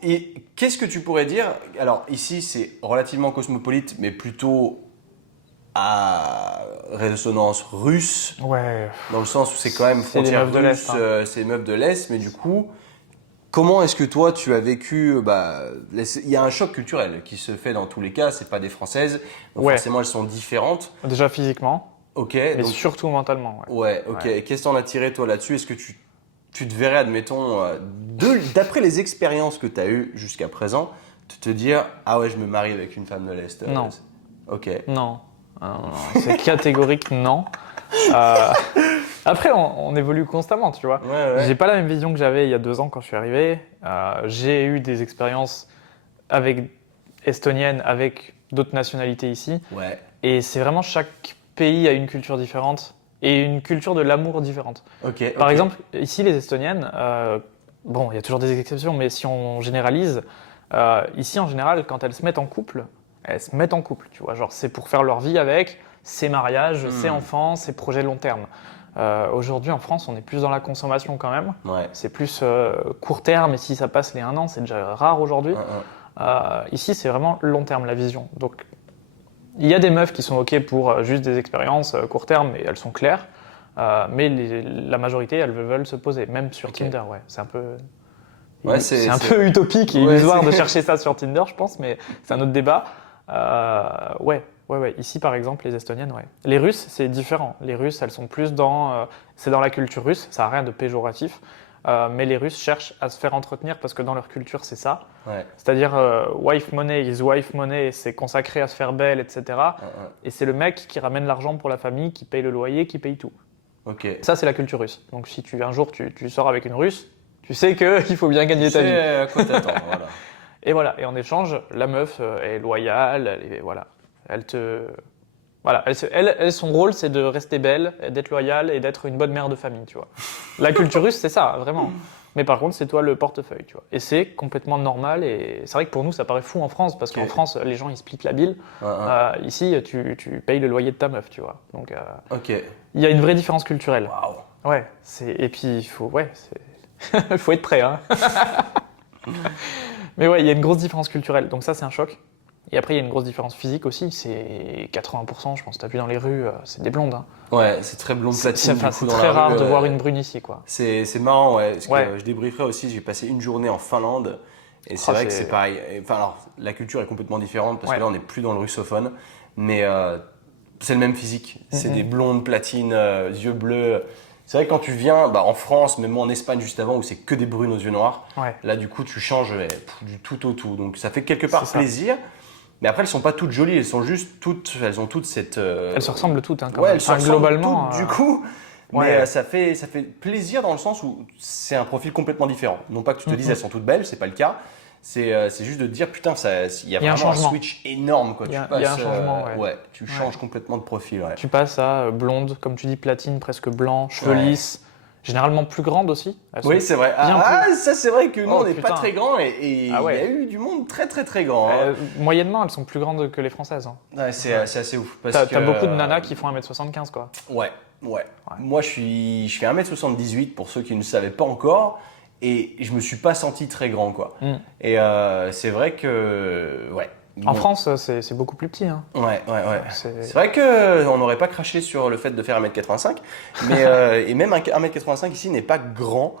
qu'est-ce que tu pourrais dire? Alors ici, c'est relativement cosmopolite, mais plutôt à résonance russe, Ouais. dans le sens où c'est quand même C'est les frontière meufs de l'Est, russe, hein. c'est meufs de l'Est, mais du coup, comment est-ce que toi tu as vécu il y a un choc culturel qui se fait dans tous les cas, c'est pas des Françaises, donc Ouais. forcément elles sont différentes. Déjà physiquement, Ok, mais donc surtout mentalement. Ouais. ouais, ok. Ouais. Et qu'est-ce que t'en as tiré toi là-dessus? Est-ce que tu te verrais, admettons, d'après les expériences que tu as eues jusqu'à présent, te dire ah ouais, je me marie avec une femme de l'Est? Non. Ok. Non. Non, c'est catégorique non. Euh, Après, on évolue constamment, tu vois. Ouais, ouais. J'ai pas la même vision que j'avais il y a 2 ans quand je suis arrivé. J'ai eu des expériences avec estoniennes, avec d'autres nationalités ici. Ouais. Et c'est vraiment chaque pays a une culture différente et une culture de l'amour différente. Ok. Par ok. exemple, ici, les Estoniennes, bon, il y a toujours des exceptions, mais si on généralise, ici, en général, quand elles se mettent en couple, elles se mettent en couple, tu vois. Genre, c'est pour faire leur vie avec, c'est mariage, c'est enfants, c'est projet long terme. Aujourd'hui, en France, on est plus dans la consommation quand même. Ouais. C'est plus court terme, et si ça passe les 1 an, c'est déjà rare aujourd'hui. Ici, c'est vraiment long terme, la vision. Donc, il y a des meufs qui sont OK pour juste des expériences court terme, et elles sont claires. Mais la majorité, elles veulent se poser, même sur Ok. Tinder. Ouais. C'est un peu, Ouais, c'est un peu utopique et Ouais, illusoire de c'est- chercher ça sur Tinder, je pense, mais c'est un autre débat. Ouais. Ici, par exemple, les Estoniennes, ouais. Les Russes, c'est différent. Les Russes, elles sont plus dans, c'est dans la culture russe. Ça n'a rien de péjoratif. Mais les Russes cherchent à se faire entretenir parce que dans leur culture, c'est ça. Ouais. C'est-à-dire, wife money is wife money, c'est consacré à se faire belle, etc. Et c'est le mec qui ramène l'argent pour la famille, qui paye le loyer, qui paye tout. Ok. Ça, c'est la culture russe. Donc, si un jour tu sors avec une Russe, tu sais qu'il faut bien gagner Tu ta vie. sais à quoi t'attends, voilà. Et voilà. Et en échange, la meuf est loyale. Voilà. Son rôle, c'est de rester belle, d'être loyale et d'être une bonne mère de famille, tu vois. La culture russe, c'est ça, vraiment. Mais par contre, c'est toi le portefeuille, tu vois. Et c'est complètement normal. Et c'est vrai que pour nous, ça paraît fou en France, parce qu'en Ok. France, les gens, ils splitent la bille. Ici, tu payes le loyer de ta meuf, tu vois. Donc, Ok. il y a une vraie différence culturelle. Waouh. Ouais. Et puis, il faut être prêt, hein. Mais ouais, il y a une grosse différence culturelle. Donc ça, c'est un choc. Et après, il y a une grosse différence physique aussi. C'est 80%, je pense. Tu as vu dans les rues, c'est des blondes, hein. Ouais, c'est très blonde platine. Du coup, C'est dans très la rare rue, de voir une brune ici, quoi. C'est marrant, ouais. Parce que Ouais. je débrieferai aussi, j'ai passé une journée en Finlande. Et c'est Oh, vrai que c'est- c'est pareil. Enfin, alors, la culture est complètement différente parce Ouais. que là, on n'est plus dans le russophone. Mais c'est le même physique. C'est des blondes platines, yeux bleus. C'est vrai que quand tu viens en France, même moi en Espagne juste avant, où c'est que des brunes aux yeux noirs, Ouais. là, du coup, tu changes du tout au tout. Donc, ça fait quelque part C'est ça. plaisir. Mais après, elles sont pas toutes jolies. Elles ont toutes cette. Elles se ressemblent toutes, hein, quand Ouais, même. elles se Enfin, ressemblent globalement. toutes, du coup. ouais. Mais ça fait plaisir dans le sens où c'est un profil complètement différent. Non pas que tu te dises elles sont toutes belles, c'est pas le cas. C'est juste de te dire putain, il y a Il y a un vraiment un changement. switch énorme. Quoi. Il y a- Tu passes, il y a un changement, ouais. tu changes complètement de profil. Ouais. Tu passes à blonde, comme tu dis, platine, presque blanc, cheveux Ouais. lisses. Généralement plus grande aussi. Elles sont Oui, c'est vrai. bien plus- Ça c'est vrai que nous Oh, on n'est pas putain. très grand et Ah ouais. il y a eu du monde très très très grand. Hein. Moyennement, elles sont plus grandes que les françaises, hein. Ouais, c'est assez ouf. Parce T'as que, beaucoup de nanas qui font 1m75, quoi. Ouais. Moi, je fais 1m78 pour ceux qui ne le savaient pas encore. Et je me suis pas senti très grand, quoi. Et c'est vrai que. Ouais. En Bon. France, c'est beaucoup plus petit, hein. Ouais. C'est- C'est vrai qu'on n'aurait pas craché sur le fait de faire 1m85. Mais, et même un 1m85 ici n'est pas grand.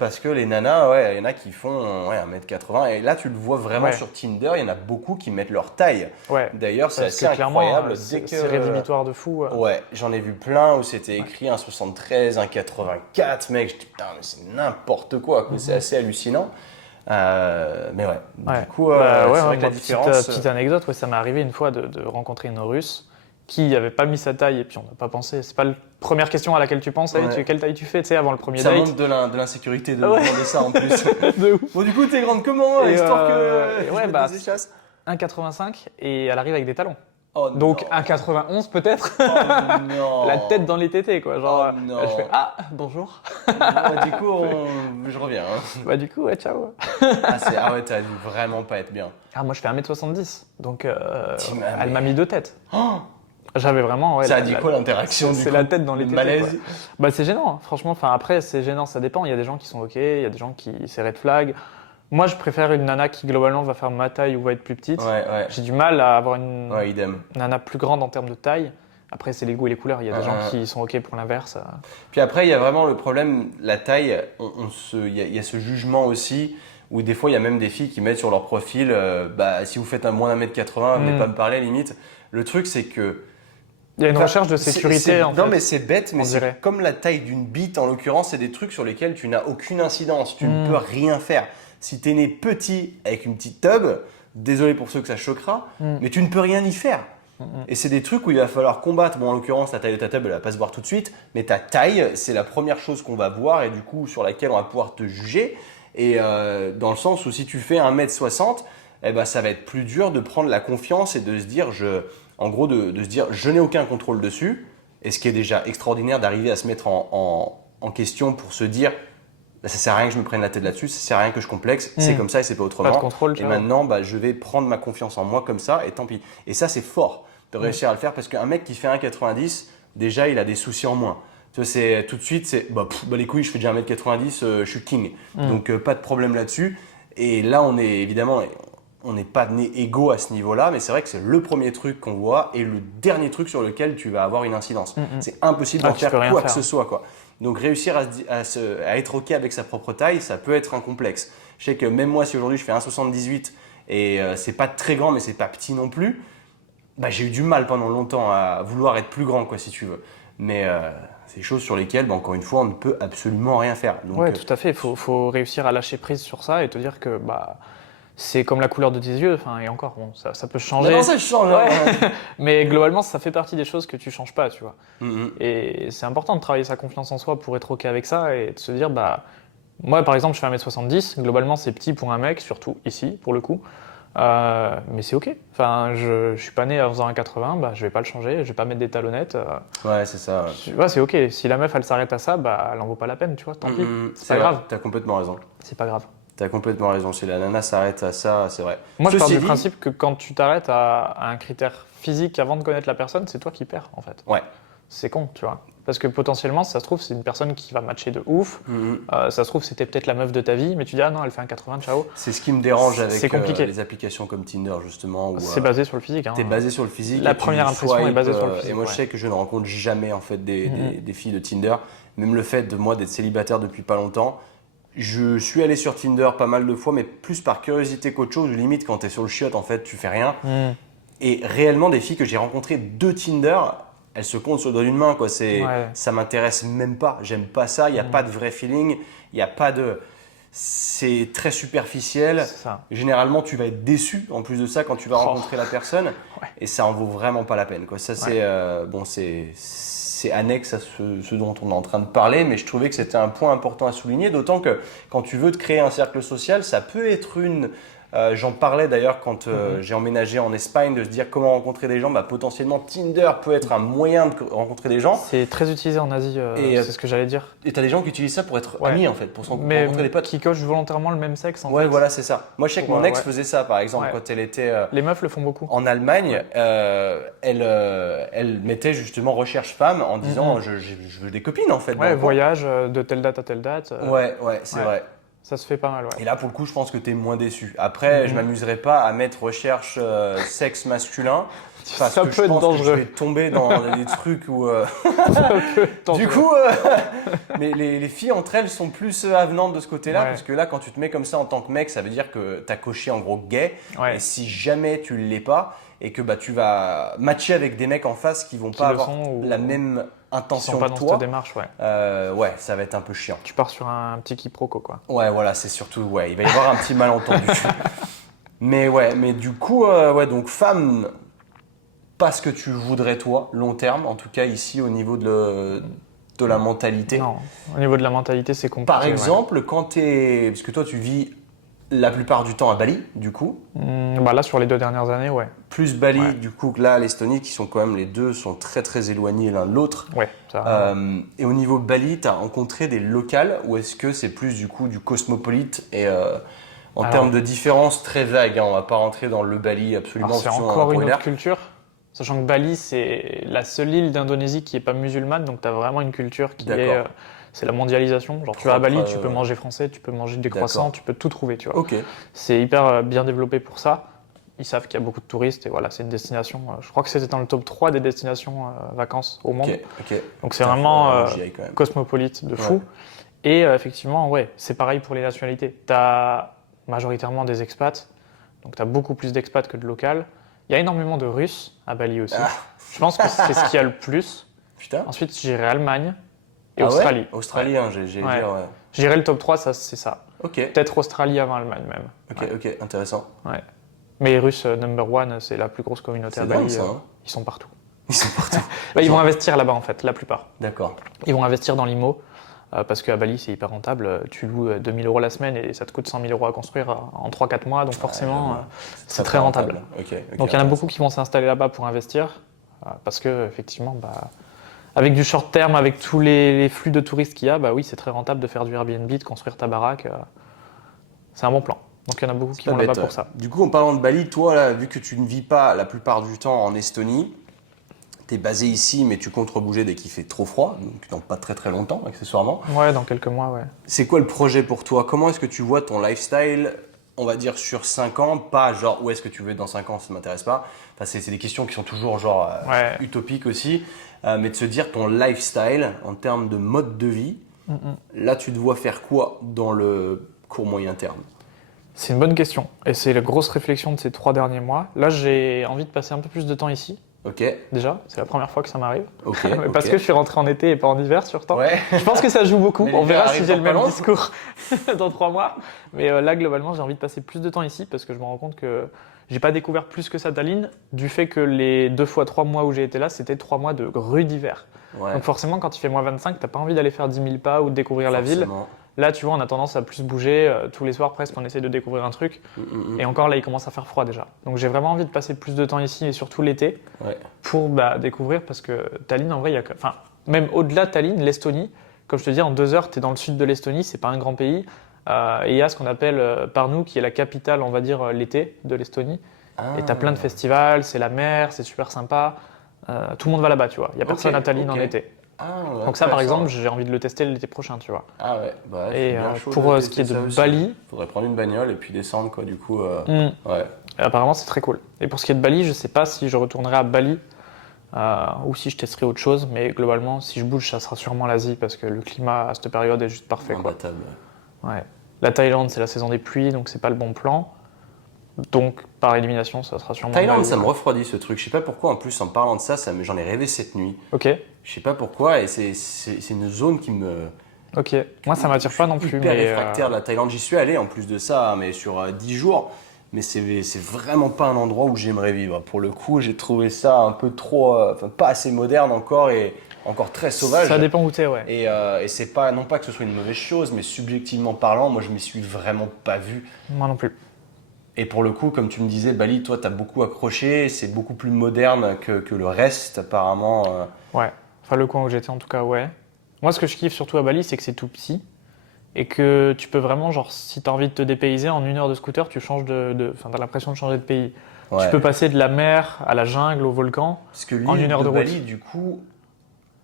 Parce que les nanas, ouais, il y en a qui font 1m80. Et là, tu le vois vraiment Ouais. sur Tinder, il y en a beaucoup qui mettent leur taille. Ouais. D'ailleurs, c'est Parce assez que clairement, incroyable. c'est rédhibitoire de fou. Ouais, j'en ai vu plein où c'était écrit 1,73, 1,84, mec. Je dis putain, mais c'est n'importe quoi, quoi. C'est assez hallucinant. Mais ouais, Ouais. du coup, Bah ouais, c'est vrai ouais, que la moi, différence. petite anecdote, ouais, ça m'est arrivé une fois de rencontrer une Russe qui n'avait pas mis sa taille et puis on n'a pas pensé. C'est pas la première question à laquelle tu penses, hey, Ouais. quelle taille tu fais, tu sais, avant le premier Ça date. montre de l'insécurité de Ouais. demander ça en plus. De ouf. Bon, du coup, t'es grande comment, Et, histoire et que ouais, je me bah, déséchasse. 1,85 et elle arrive avec des talons. Oh Donc non. 1,91 peut-être. Oh non. La tête dans les tétés, quoi. Genre, Oh non. je fais ah, bonjour. Bon, du coup, je reviens. Hein. Bah, du coup, ouais, ciao. Ah ouais, t'as dû vraiment pas être bien. Ah, moi, je fais 1m70. Donc, T'imagines. elle m'a mis deux têtes. Oh, J'avais vraiment. Ouais, ça a dit quoi l'interaction du c'est coup? la tête dans les Le tétés. malaise. Quoi. Bah, c'est gênant, hein. Franchement. Enfin, après, c'est gênant, ça dépend. Il y a des gens qui sont OK, il y a des gens qui. C'est red flag. Moi, je préfère une nana qui, globalement, va faire ma taille ou va être plus petite. Ouais. J'ai du mal à avoir une Ouais, idem. nana plus grande en termes de taille. Après, c'est les goûts et les couleurs. Il y a des gens qui sont OK pour l'inverse. Puis après, il y a vraiment le problème, la taille, il y a ce jugement aussi, où des fois, il y a même des filles qui mettent sur leur profil, bah, si vous faites un moins d'1m80, venez pas me parler, limite. Le truc, c'est que... Il y a une Enfin, recherche de sécurité, en fait. Non, mais c'est bête, mais on dirait. c'est comme la taille d'une bite, en l'occurrence, c'est des trucs sur lesquels tu n'as aucune incidence. Tu ne Mm. peux rien faire. Si t'es né petit avec une petite tub, désolé pour ceux que ça choquera, mais tu ne peux rien y faire. Et c'est des trucs où il va falloir combattre. Bon, en l'occurrence, la taille de ta table, elle va pas se voir tout de suite, mais ta taille, c'est la première chose qu'on va voir et du coup sur laquelle on va pouvoir te juger. Et dans le sens où si tu fais 1m60, eh ben, ça va être plus dur de prendre la confiance et de se dire, en gros, de se dire, je n'ai aucun contrôle dessus. Et ce qui est déjà extraordinaire d'arriver à se mettre en question pour se dire, bah, ça sert à rien que je me prenne la tête là-dessus, ça sert à rien que je complexe, c'est comme ça et c'est pas autrement. Pas de contrôle, Et ciao. maintenant, bah, je vais prendre ma confiance en moi comme ça et tant pis. Et ça, c'est fort de réussir à le faire parce qu'un mec qui fait 1,90, déjà, il a des soucis en moins. Tu vois, c'est tout de suite, c'est bah, les couilles, je fais déjà 1m90, je suis king. Donc, pas de problème là-dessus. Et là, on est évidemment, on n'est pas né égaux à ce niveau-là, mais c'est vrai que c'est le premier truc qu'on voit et le dernier truc sur lequel tu vas avoir une incidence. C'est impossible d'en tu faire peux rien quoi que faire. ce soit, quoi. Donc réussir à être OK avec sa propre taille, ça peut être un complexe. Je sais que même moi, si aujourd'hui je fais 1,78 et c'est pas très grand, mais c'est pas petit non plus, bah, j'ai eu du mal pendant longtemps à vouloir être plus grand, quoi, si tu veux. Mais c'est des choses sur lesquelles, bah, encore une fois, on ne peut absolument rien faire. Donc, Ouais, tout à fait. Faut réussir à lâcher prise sur ça et te dire que bah, c'est comme la couleur de tes yeux. Enfin, et encore, bon, ça peut changer. Maintenant, ça change. Hein. Ouais. Mais globalement, ça fait partie des choses que tu changes pas, tu vois. Mhm. Et c'est important de travailler sa confiance en soi pour être OK avec ça et de se dire, bah, moi, par exemple, je fais 1m70. Globalement, c'est petit pour un mec, surtout ici, pour le coup. Mais c'est OK. Enfin, je suis pas né en faisant un 80, bah, je vais pas le changer, je vais pas mettre des talonnettes. Ouais, c'est ça. Ouais. Tu vois, c'est OK. Si la meuf, elle s'arrête à ça, bah, elle en vaut pas la peine, tu vois, tant pis. C'est pas vrai, grave. T'as complètement raison. C'est pas grave. T'as complètement raison. Si la nana s'arrête à ça, c'est vrai. Moi, je pars Ceci du dit- principe que quand tu t'arrêtes à un critère physique avant de connaître la personne, c'est toi qui perds, en fait. Ouais. C'est con, tu vois. Parce que potentiellement, ça se trouve, c'est une personne qui va matcher de ouf. Mhm. Ça se trouve, c'était peut-être la meuf de ta vie, mais tu dis, ah non, elle fait un 80, ciao. C'est ce qui me dérange avec C'est compliqué. les applications comme Tinder, justement. Où, C'est basé sur le physique. Hein. t'es basé sur le physique. La et tu première impression est swipes, basée sur le physique, Et moi, ouais. je sais que je ne rencontre jamais en fait des filles de Tinder. Même le fait de moi d'être célibataire depuis pas longtemps. Je suis allé sur Tinder pas mal de fois, mais plus par curiosité qu'autre chose. Limite, quand tu es sur le chiotte, en fait, tu fais rien. Mm. Et réellement, des filles que j'ai rencontrées de Tinder, elles se comptent sur le doigt d'une main. Quoi. Ouais. Ça m'intéresse même pas. J'aime pas ça. Il n'y a pas de vrai feeling. Il n'y a pas de. C'est très superficiel. C'est ça. Généralement, tu vas être déçu en plus de ça quand tu vas rencontrer la personne. Ouais. Et ça en vaut vraiment pas la peine. Quoi. Ça, c'est bon, c'est annexe à ce dont on est en train de parler, mais je trouvais que c'était un point important à souligner. D'autant que quand tu veux te créer un cercle social, ça peut être une. J'en parlais d'ailleurs quand j'ai emménagé en Espagne, de se dire comment rencontrer des gens. Bah, potentiellement, Tinder peut être un moyen de rencontrer des gens. C'est très utilisé en Asie, c'est ce que j'allais dire. Et tu as des gens qui utilisent ça pour être Ouais. amis, en fait, pour Mais rencontrer des potes. qui cochent volontairement le même sexe, en Ouais, fait. voilà, c'est ça. Moi, je sais que Pour, mon ex ouais. faisait ça, par exemple, Ouais. quand elle était Les meufs le font beaucoup. en Allemagne. Elle mettait justement recherche femme en disant je veux des copines, en fait. Ouais, dans le coin. voyage de telle date à telle date. Ouais, c'est ouais. vrai. Ça se fait pas mal, ouais. Et là, pour le coup, je pense que tu es moins déçu. Après, je m'amuserai pas à mettre recherche sexe masculin. Parce Ça que peut je être pense que je dangereux. vais tomber dans des trucs où... Ça peut être dangereux. Du coup, mais les filles entre elles sont plus avenantes de ce côté-là, Ouais. parce que là, quand tu te mets comme ça en tant que mec, ça veut dire que tu as coché en gros gay. Ouais. Et si jamais tu ne l'es pas, et que bah, tu vas matcher avec des mecs en face qui vont Qui pas le avoir sont ou la même qui intention sont pas que dans toi, cette démarche, ouais. ouais, ça va être un peu chiant. Tu pars sur un petit quiproquo, quoi. Ouais, voilà, c'est surtout, ouais, il va y avoir un petit malentendu. Mais ouais, mais du coup, ouais, donc femme, pas ce que tu voudrais toi, long terme, en tout cas ici au niveau de la mentalité. Non, au niveau de la mentalité, c'est compliqué. Par exemple, quand t'es, parce que toi tu vis la plupart du temps à Bali, du coup, Bah là, sur les 2 dernières années, ouais. plus Bali, Ouais. du coup, que là, l'Estonie, qui sont quand même les deux, sont très très éloignés l'un de l'autre. Ouais, ça a rien à voir. Et au niveau Bali, tu as rencontré des locales ou est-ce que c'est plus du coup du cosmopolite et en Alors- termes de différence très vague, hein, on va pas rentrer dans le Bali absolument. Alors, c'est sinon, encore pour une l'air. autre culture, sachant que Bali, c'est la seule île d'Indonésie qui est pas musulmane, donc tu as vraiment une culture qui est. D'accord. C'est la mondialisation. Genre, tu vas à Propre, Bali, tu peux manger français, tu peux manger des croissants, d'accord. tu peux tout trouver, tu vois. Ok, C'est hyper bien développé pour ça. Ils savent qu'il y a beaucoup de touristes et voilà, c'est une destination. Je crois que c'était dans le top 3 des destinations vacances au monde. ok. Donc c'est Putain, vraiment faut j'y aille quand même. cosmopolite de fou. Ouais. Et effectivement, ouais, c'est pareil pour les nationalités. Tu as majoritairement des expats, donc tu as beaucoup plus d'expats que de locales. Il y a énormément de Russes à Bali aussi. Ah. Je pense que c'est ce qu'il y a le plus. Putain. Ensuite, je dirais Allemagne et Ah ouais Australie. Australie, hein, j'ai Ouais. dire, ouais. Je dirais le top 3, ça, c'est ça. Ok, Peut-être Australie avant Allemagne même. ok, Ouais. ok, intéressant. Ouais. Mais les Russes, number one, c'est la plus grosse communauté à C'est Bali. dingue ça, hein. Ils sont partout. Ils sont partout. Bah, ils vont investir là-bas en fait, la plupart. D'accord. Ils vont investir dans l'IMO parce qu'à Bali c'est hyper rentable. Tu loues 2000 € la semaine et ça te coûte 100 000 € à construire en 3-4 mois. Donc forcément, c'est très rentable. Ok, ok, Donc il y en a intéressant. beaucoup qui vont s'installer là-bas pour investir parce que effectivement, bah, avec du short terme, avec tous les flux de touristes qu'il y a, bah oui, c'est très rentable de faire du Airbnb, de construire ta baraque. C'est un bon plan. Donc il y en a beaucoup qui Pas vont là-bas bête, pour ça. Du coup, en parlant de Bali, toi, là, vu que tu ne vis pas la plupart du temps en Estonie, tu es basé ici, mais tu comptes rebouger dès qu'il fait trop froid, donc dans pas très très longtemps, accessoirement. Ouais, dans quelques mois, ouais. C'est quoi le projet pour toi? Comment est-ce que tu vois ton lifestyle, on va dire, sur 5 ans? Pas genre, où est-ce que tu veux être dans 5 ans, ça ne m'intéresse pas. Enfin, c'est des questions qui sont toujours genre Ouais. utopiques aussi. Mais de se dire ton lifestyle, en termes de mode de vie, là, tu te vois faire quoi dans le court moyen terme? C'est une bonne question. Et c'est la grosse réflexion de ces 3 derniers mois. Là, j'ai envie de passer un peu plus de temps ici. Ok, Déjà, c'est la première fois que ça m'arrive. ok. Mais parce ok. que je suis rentré en été et pas en hiver sur temps. Ouais. Je pense que ça joue beaucoup. Mais On l'hiver verra arrive si j'ai dans le pas même long. discours dans 3 mois. Mais là, globalement, j'ai envie de passer plus de temps ici parce que je me rends compte que j'ai pas découvert plus que ça Tallinn du fait que les 2 fois 3 mois où j'ai été là, c'était 3 mois de rude hiver. Ouais, Donc forcément, quand il fait moins 25, t'as pas envie d'aller faire 10 000 pas ou de découvrir la ville. forcément. Là, tu vois, on a tendance à plus bouger. Tous les soirs, presque, on essaie de découvrir un truc. Et encore, là, il commence à faire froid déjà. Donc j'ai vraiment envie de passer plus de temps ici et surtout l'été Ouais. pour découvrir parce que Tallinn, en vrai, il y a, enfin, même au-delà de Tallinn, l'Estonie, comme je te dis, en 2 heures, tu es dans le sud de l'Estonie, c'est pas un grand pays. Et il y a ce qu'on appelle Pärnu, qui est la capitale, on va dire, l'été de l'Estonie. Et tu as plein de festivals, c'est la mer, c'est super sympa. Tout le monde va là-bas, tu vois. Il y a personne à Tallinn ok. en été. Ah, ouais, Donc ça, par intéressant. exemple, j'ai envie de le tester l'été prochain, tu vois. Ah ouais, bah, je suis Et bien chaud pour de ce qui est tester de ça aussi. Bali, Faudrait prendre une bagnole et puis descendre, quoi, du coup. Ouais. et apparemment, c'est très cool. Et pour ce qui est de Bali, je sais pas si je retournerai à Bali ou si je testerai autre chose, mais globalement, si je bouge, ça sera sûrement l'Asie parce que le climat à cette période est juste parfait, quoi. Imbattable. Ouais. La Thaïlande, c'est la saison des pluies, donc c'est pas le bon plan. Donc, par élimination, ça sera sûrement Thaïlande, Bali, ça me ouais. refroidit ce truc. Je sais pas pourquoi, en plus, en parlant de ça, j'en ai rêvé cette nuit. Ok, Je sais pas pourquoi, et c'est une zone qui me. ok. Moi, ça m'attire pas non plus, Hyper mais réfractaire de la Thaïlande. J'y suis allé en plus de ça, mais sur 10 jours. Mais c'est vraiment pas un endroit où j'aimerais vivre. Pour le coup, j'ai trouvé ça un peu trop. Enfin, pas assez moderne encore et encore très sauvage. ça dépend où t'es, ouais. Et c'est pas, non pas que ce soit une mauvaise chose, mais subjectivement parlant, moi je m'y suis vraiment pas vu. Moi non plus. Et pour le coup, comme tu me disais, Bali, toi, t'as beaucoup accroché, c'est beaucoup plus moderne que le reste, apparemment. Ouais. Enfin, le coin où j'étais, en tout cas, ouais. Moi, ce que je kiffe surtout à Bali, c'est que c'est tout petit et que tu peux vraiment, genre, si t'as envie de te dépayser, en 1 heure de scooter, tu changes enfin, t'as l'impression de changer de pays. Ouais. Tu peux passer de la mer à la jungle, au volcan. Parce que en l'île 1 heure de de route. Bali, du coup,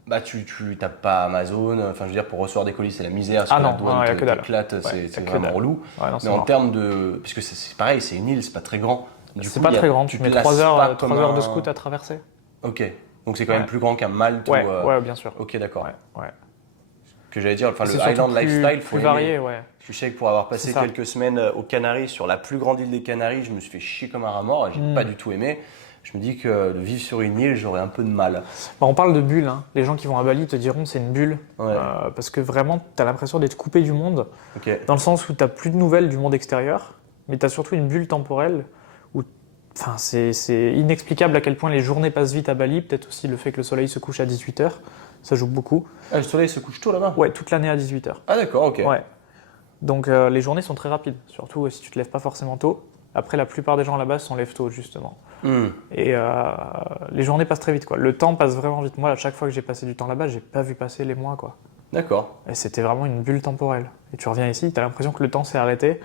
bah tu tapes pas Amazon, enfin je veux dire, pour recevoir des colis, c'est la misère, parce Ah que la non, douane ouais, y a que dalle. t'éclate, Ouais, y a c'est que vraiment dalle. relou. Ouais, non, c'est Mais en mort. termes de. Puisque c'est pareil, c'est une île, c'est pas très grand. Du C'est coup, pas il y a- très grand, tu mets 3 heures, pas 3 comme heures de un- scout à traverser. Ok, donc c'est quand même Ouais. plus grand qu'un Malte Ouais, ou. ouais, bien sûr. Ok, d'accord. Ouais, ouais. Que j'allais dire, enfin C'est le surtout Highland Lifestyle, faut plus aimer. varié, ouais. Je sais que pour avoir C'est passé ça. quelques semaines aux Canaries, sur la plus grande île des Canaries, je me suis fait chier comme un rat mort et j'ai Mm. pas du tout aimé. Je me dis que de vivre sur une île, j'aurais un peu de mal. Bah, on parle de bulle, hein. Les gens qui vont à Bali te diront c'est une bulle. Ouais. Parce que vraiment, tu as l'impression d'être coupé du monde, Ok. dans le sens où tu plus de nouvelles du monde extérieur, mais tu as surtout une bulle temporelle où enfin, c'est inexplicable à quel point les journées passent vite à Bali. Peut-être aussi le fait que le soleil se couche à 18h, ça joue beaucoup. Ah, le soleil se couche tôt là-bas? Ouais, toute l'année à 18h. Ah d'accord, ok. Ouais. Donc les journées sont très rapides, surtout si tu te lèves pas forcément tôt. Après, la plupart des gens là-bas s'en lèvent tôt, justement. Hmm. Et les journées passent très vite, quoi. Le temps passe vraiment vite. Moi, à chaque fois que j'ai passé du temps là-bas, j'ai pas vu passer les mois, quoi. D'accord. Et c'était vraiment une bulle temporelle. Et tu reviens ici, tu as l'impression que le temps s'est arrêté.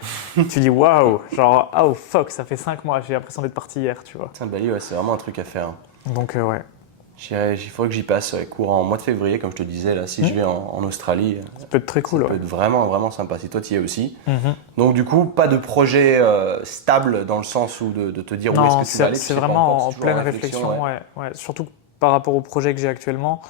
Tu dis waouh, genre oh fuck, ça fait 5 mois, j'ai l'impression d'être parti hier, tu vois. Tiens, Bali, ouais, c'est vraiment un truc à faire. Donc ouais, Il faudrait que j'y passe courant mois de février, comme je te disais, là, si je vais en Australie. ça peut être très cool. Ça peut Ouais. être vraiment, vraiment sympa, si toi tu y es aussi. Mhm. Donc du coup, pas de projet stable dans le sens où de te dire où Non, est-ce que tu vas aller. tu c'est sais pas vraiment encore, c'est en toujours pleine réflexion, ouais. ouais. Surtout que par rapport au projet que j'ai actuellement,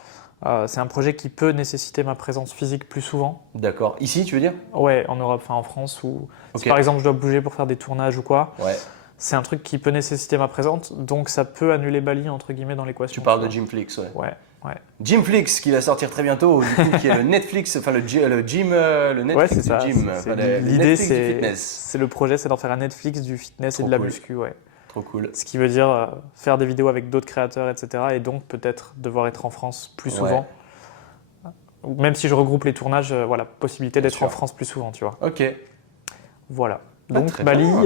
c'est un projet qui peut nécessiter ma présence physique plus souvent. D'accord. Ici, tu veux dire? Ouais, en Europe, enfin en France, ou Ok. si par exemple je dois bouger pour faire des tournages ou quoi, Ouais. c'est un truc qui peut nécessiter ma présence, donc ça peut annuler Bali entre guillemets dans l'équation. Tu parles de vois. Gymflix, ouais. Ouais, ouais. Gymflix qui va sortir très bientôt, du coup, qui est le Netflix, enfin le Ouais, Netflix c'est du ça. gym, C'est- enfin, le L'idée, Netflix du c'est fitness. le projet, c'est d'en faire un Netflix du fitness Trop et de la cool. muscu, ouais. Trop cool. Ce qui veut dire faire des vidéos avec d'autres créateurs, etc. Et donc peut-être devoir être en France plus souvent. Même si je regroupe les tournages, voilà, possibilité d'être sûr. en France plus souvent, tu vois. Ok. Voilà. Ah, Donc très Bali, bien.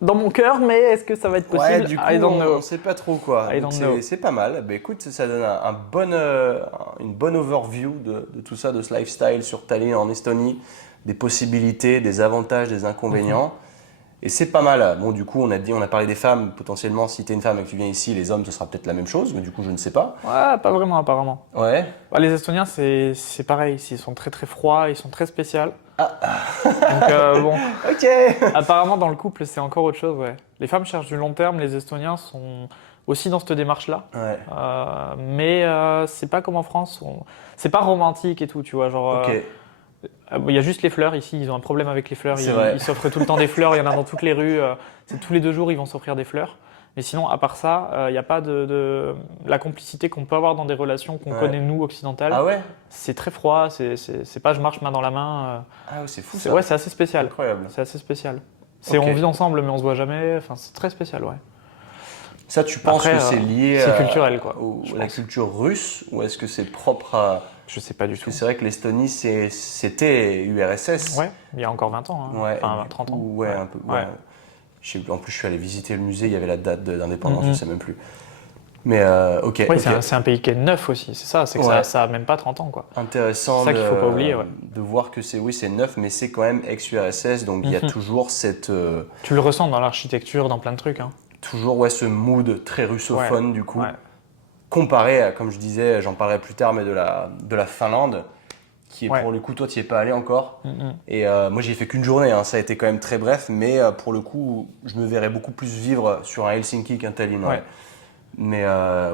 dans mon cœur, mais est-ce que ça va être possible? Ouais, du coup, I don't know. on sait pas trop quoi. I Donc don't know. c'est pas mal. Bah, écoute, ça donne une bonne overview de tout ça, de ce lifestyle sur Tallinn en Estonie, des possibilités, des avantages, des inconvénients. Et c'est pas mal. Bon, du coup, on a parlé des femmes. Potentiellement, si tu es une femme et que tu viens ici, les hommes, ce sera peut-être la même chose, mais du coup, je ne sais pas. Ouais, pas vraiment apparemment. Ouais. Bah, les Estoniens, c'est pareil. Ils sont très très froids, ils sont très spéciaux. Ah. Donc bon, Ok. apparemment dans le couple, c'est encore autre chose, ouais. Les femmes cherchent du long terme, les Estoniens sont aussi dans cette démarche-là. Ouais. Mais c'est pas comme en France. C'est pas romantique et tout, tu vois. Genre, Ok. il y a juste les fleurs ici, ils ont un problème avec les fleurs. C'est vrai. Ils s'offrent tout le temps des fleurs, il y en a dans toutes les rues. C'est tous les 2 jours, ils vont s'offrir des fleurs. Mais sinon, à part ça, il n'y a pas de la complicité qu'on peut avoir dans des relations qu'on Ouais. connaît nous occidentales. Ah ouais. C'est très froid, c'est pas je marche main dans la main. Ah ouais, c'est fou C'est ça. ouais, c'est assez spécial. Incroyable. C'est assez spécial. C'est Ok. on vit ensemble mais on se voit jamais. Enfin, c'est très spécial, ouais. Ça, tu penses Après, que c'est lié c'est à, culturel, quoi, je à la pense. culture russe ou est-ce que c'est propre à... Je sais pas du Parce tout. que c'est vrai que l'Estonie, c'était URSS. Ouais, il y a encore 20 ans. Hein. Ouais, Enfin, et du 30 ans. coup, ouais, un peu. Ouais. Ouais. En plus, je suis allé visiter le musée, il y avait la date d'indépendance, Mhm. je sais même plus. Mais ok, Oui, ok. c'est un pays qui est neuf aussi, c'est ça, c'est que Ouais. ça a même pas 30 ans, quoi. Intéressant C'est ça qu'il faut pas oublier, ouais. de voir que c'est neuf, mais c'est quand même ex-URSS, donc il y a Mhm. toujours cette Tu le ressens dans l'architecture, dans plein de trucs. Hein. ce mood très russophone du coup, Ouais. comparé à, comme je disais, j'en parlerai plus tard, mais de la Finlande, qui est Ouais. pour le coup, toi tu n'y es pas allé encore. Mhm. Et moi, j'y ai fait qu'une journée, hein. Ça a été quand même très bref, mais pour le coup, je me verrais beaucoup plus vivre sur un Helsinki qu'un Tallinn. Ouais. Ouais. Mais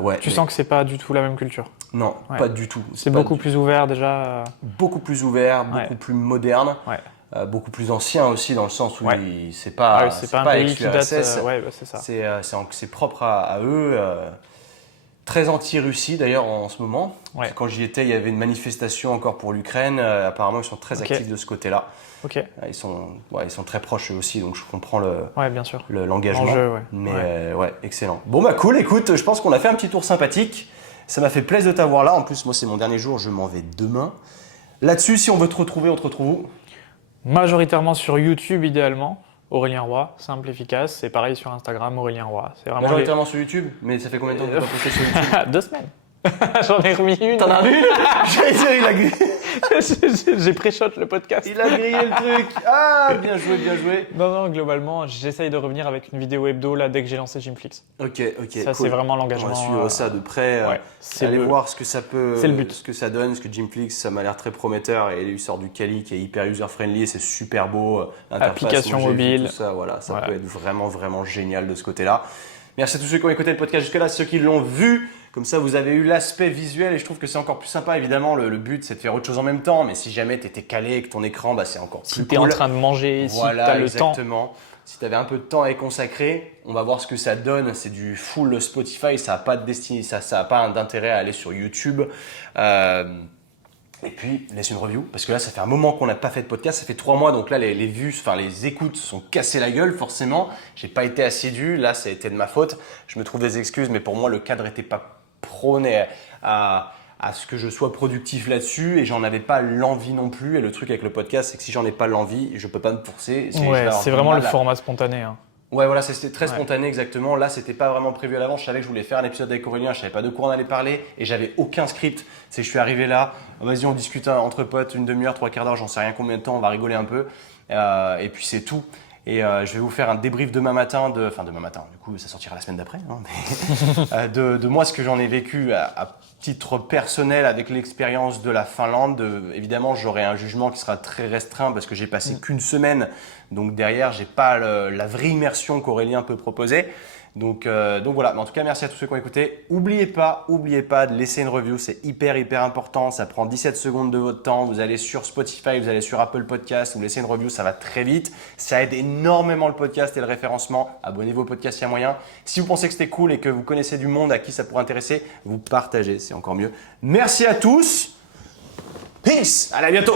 ouais. Tu mais- sens que c'est pas du tout la même culture. Non, Ouais. pas du tout. C'est pas beaucoup du- plus ouvert déjà. beaucoup plus ouvert, Ouais. beaucoup plus moderne, Ouais. beaucoup plus ancien aussi, dans le sens où Ouais. c'est pas, Ah oui, c'est pas un pays qui date. ex-URSS. Ouais, bah, c'est ça. C'est propre à eux. Très anti-Russie d'ailleurs en ce moment. Ouais. Quand j'y étais, il y avait une manifestation encore pour l'Ukraine. Apparemment, ils sont très Ok. actifs de ce côté-là. Ok. Ils sont très proches eux aussi, donc je comprends Ouais, bien sûr. l'engagement. L'enjeu, ouais. Mais Ouais. ouais, excellent. Bon bah cool, écoute, je pense qu'on a fait un petit tour sympathique. Ça m'a fait plaisir de t'avoir là. En plus, moi c'est mon dernier jour, je m'en vais demain. Là-dessus, si on veut te retrouver, on te retrouve où? Majoritairement sur YouTube, idéalement. Aurélien Roy, simple, efficace. C'est pareil sur Instagram, Aurélien Roy. C'est vraiment Majoritairement sur YouTube, mais ça fait combien de temps que tu n'as pas posté sur YouTube? les... 2 semaines. J'en ai remis une. T'en as vu? J'allais dire, J'ai pré-shot le podcast. Il a grillé le truc. Ah, bien joué, bien joué. Non, globalement, j'essaye de revenir avec une vidéo hebdo là dès que j'ai lancé Gymflix. Ok, Ça, cool. c'est vraiment On l'engagement. va suivre ça de près. Ouais, c'est Allez le- voir ce que ça peut, c'est le but. ce que ça donne, ce que Gymflix, ça m'a l'air très prometteur et il sort du Kali qui est hyper user friendly, c'est super beau. L'interface, Application moi, j'ai vu mobile. tout ça, voilà, ça Ouais. peut être vraiment, vraiment génial de ce côté-là. Merci à tous ceux qui ont écouté le podcast jusque-là, ceux qui l'ont vu. Comme ça, vous avez eu l'aspect visuel et je trouve que c'est encore plus sympa. Évidemment, le but, c'est de faire autre chose en même temps. Mais si jamais tu étais calé avec ton écran, bah, c'est encore plus Si t'es cool. en train de manger, Voilà, si t'as le temps. exactement. Si tu avais un peu de temps à y consacrer, on va voir ce que ça donne. C'est du full Spotify, ça n'a pas de destination, ça a pas d'intérêt à aller sur YouTube. Et puis, laisse une review, parce que là, ça fait un moment qu'on n'a pas fait de podcast, ça fait 3 mois, donc là, les vues, enfin les écoutes sont cassées la gueule, forcément. J'ai pas été assidu, là, ça a été de ma faute. Je me trouve des excuses, mais pour moi, le cadre n'était pas prôné à ce que je sois productif là-dessus, et j'en avais pas l'envie non plus. Et le truc avec le podcast, c'est que si j'en ai pas l'envie, je peux pas me forcer. Je vais Ouais, avoir c'est du vraiment le mal à- format spontané. Hein. Ouais, voilà, c'était très Ouais. spontané, exactement. Là, c'était pas vraiment prévu à l'avance. Je savais que je voulais faire un épisode avec Aurélien, je savais pas de quoi on allait parler et j'avais aucun script. C'est que je suis arrivé là, vas-y, on discute entre potes, une demi-heure, 3/4 d'heure, j'en sais rien combien de temps, on va rigoler un peu. Et puis c'est tout. Et je vais vous faire un débrief demain matin, demain matin, du coup ça sortira la semaine d'après, hein, mais, de moi ce que j'en ai vécu à titre personnel avec l'expérience de la Finlande. Évidemment, j'aurai un jugement qui sera très restreint parce que j'ai passé qu'une semaine, donc derrière j'ai pas la vraie immersion qu'Aurélien peut proposer. Donc voilà, mais en tout cas merci à tous ceux qui ont écouté. Oubliez pas de laisser une review, c'est hyper important, ça prend 17 secondes de votre temps. Vous allez sur Spotify, vous allez sur Apple Podcast, vous laissez une review, ça va très vite. Ça aide énormément le podcast et le référencement. Abonnez-vous au podcast, il y a moyen. Si vous pensez que c'était cool et que vous connaissez du monde à qui ça pourrait intéresser, vous partagez, c'est encore mieux. Merci à tous. Peace, à bientôt.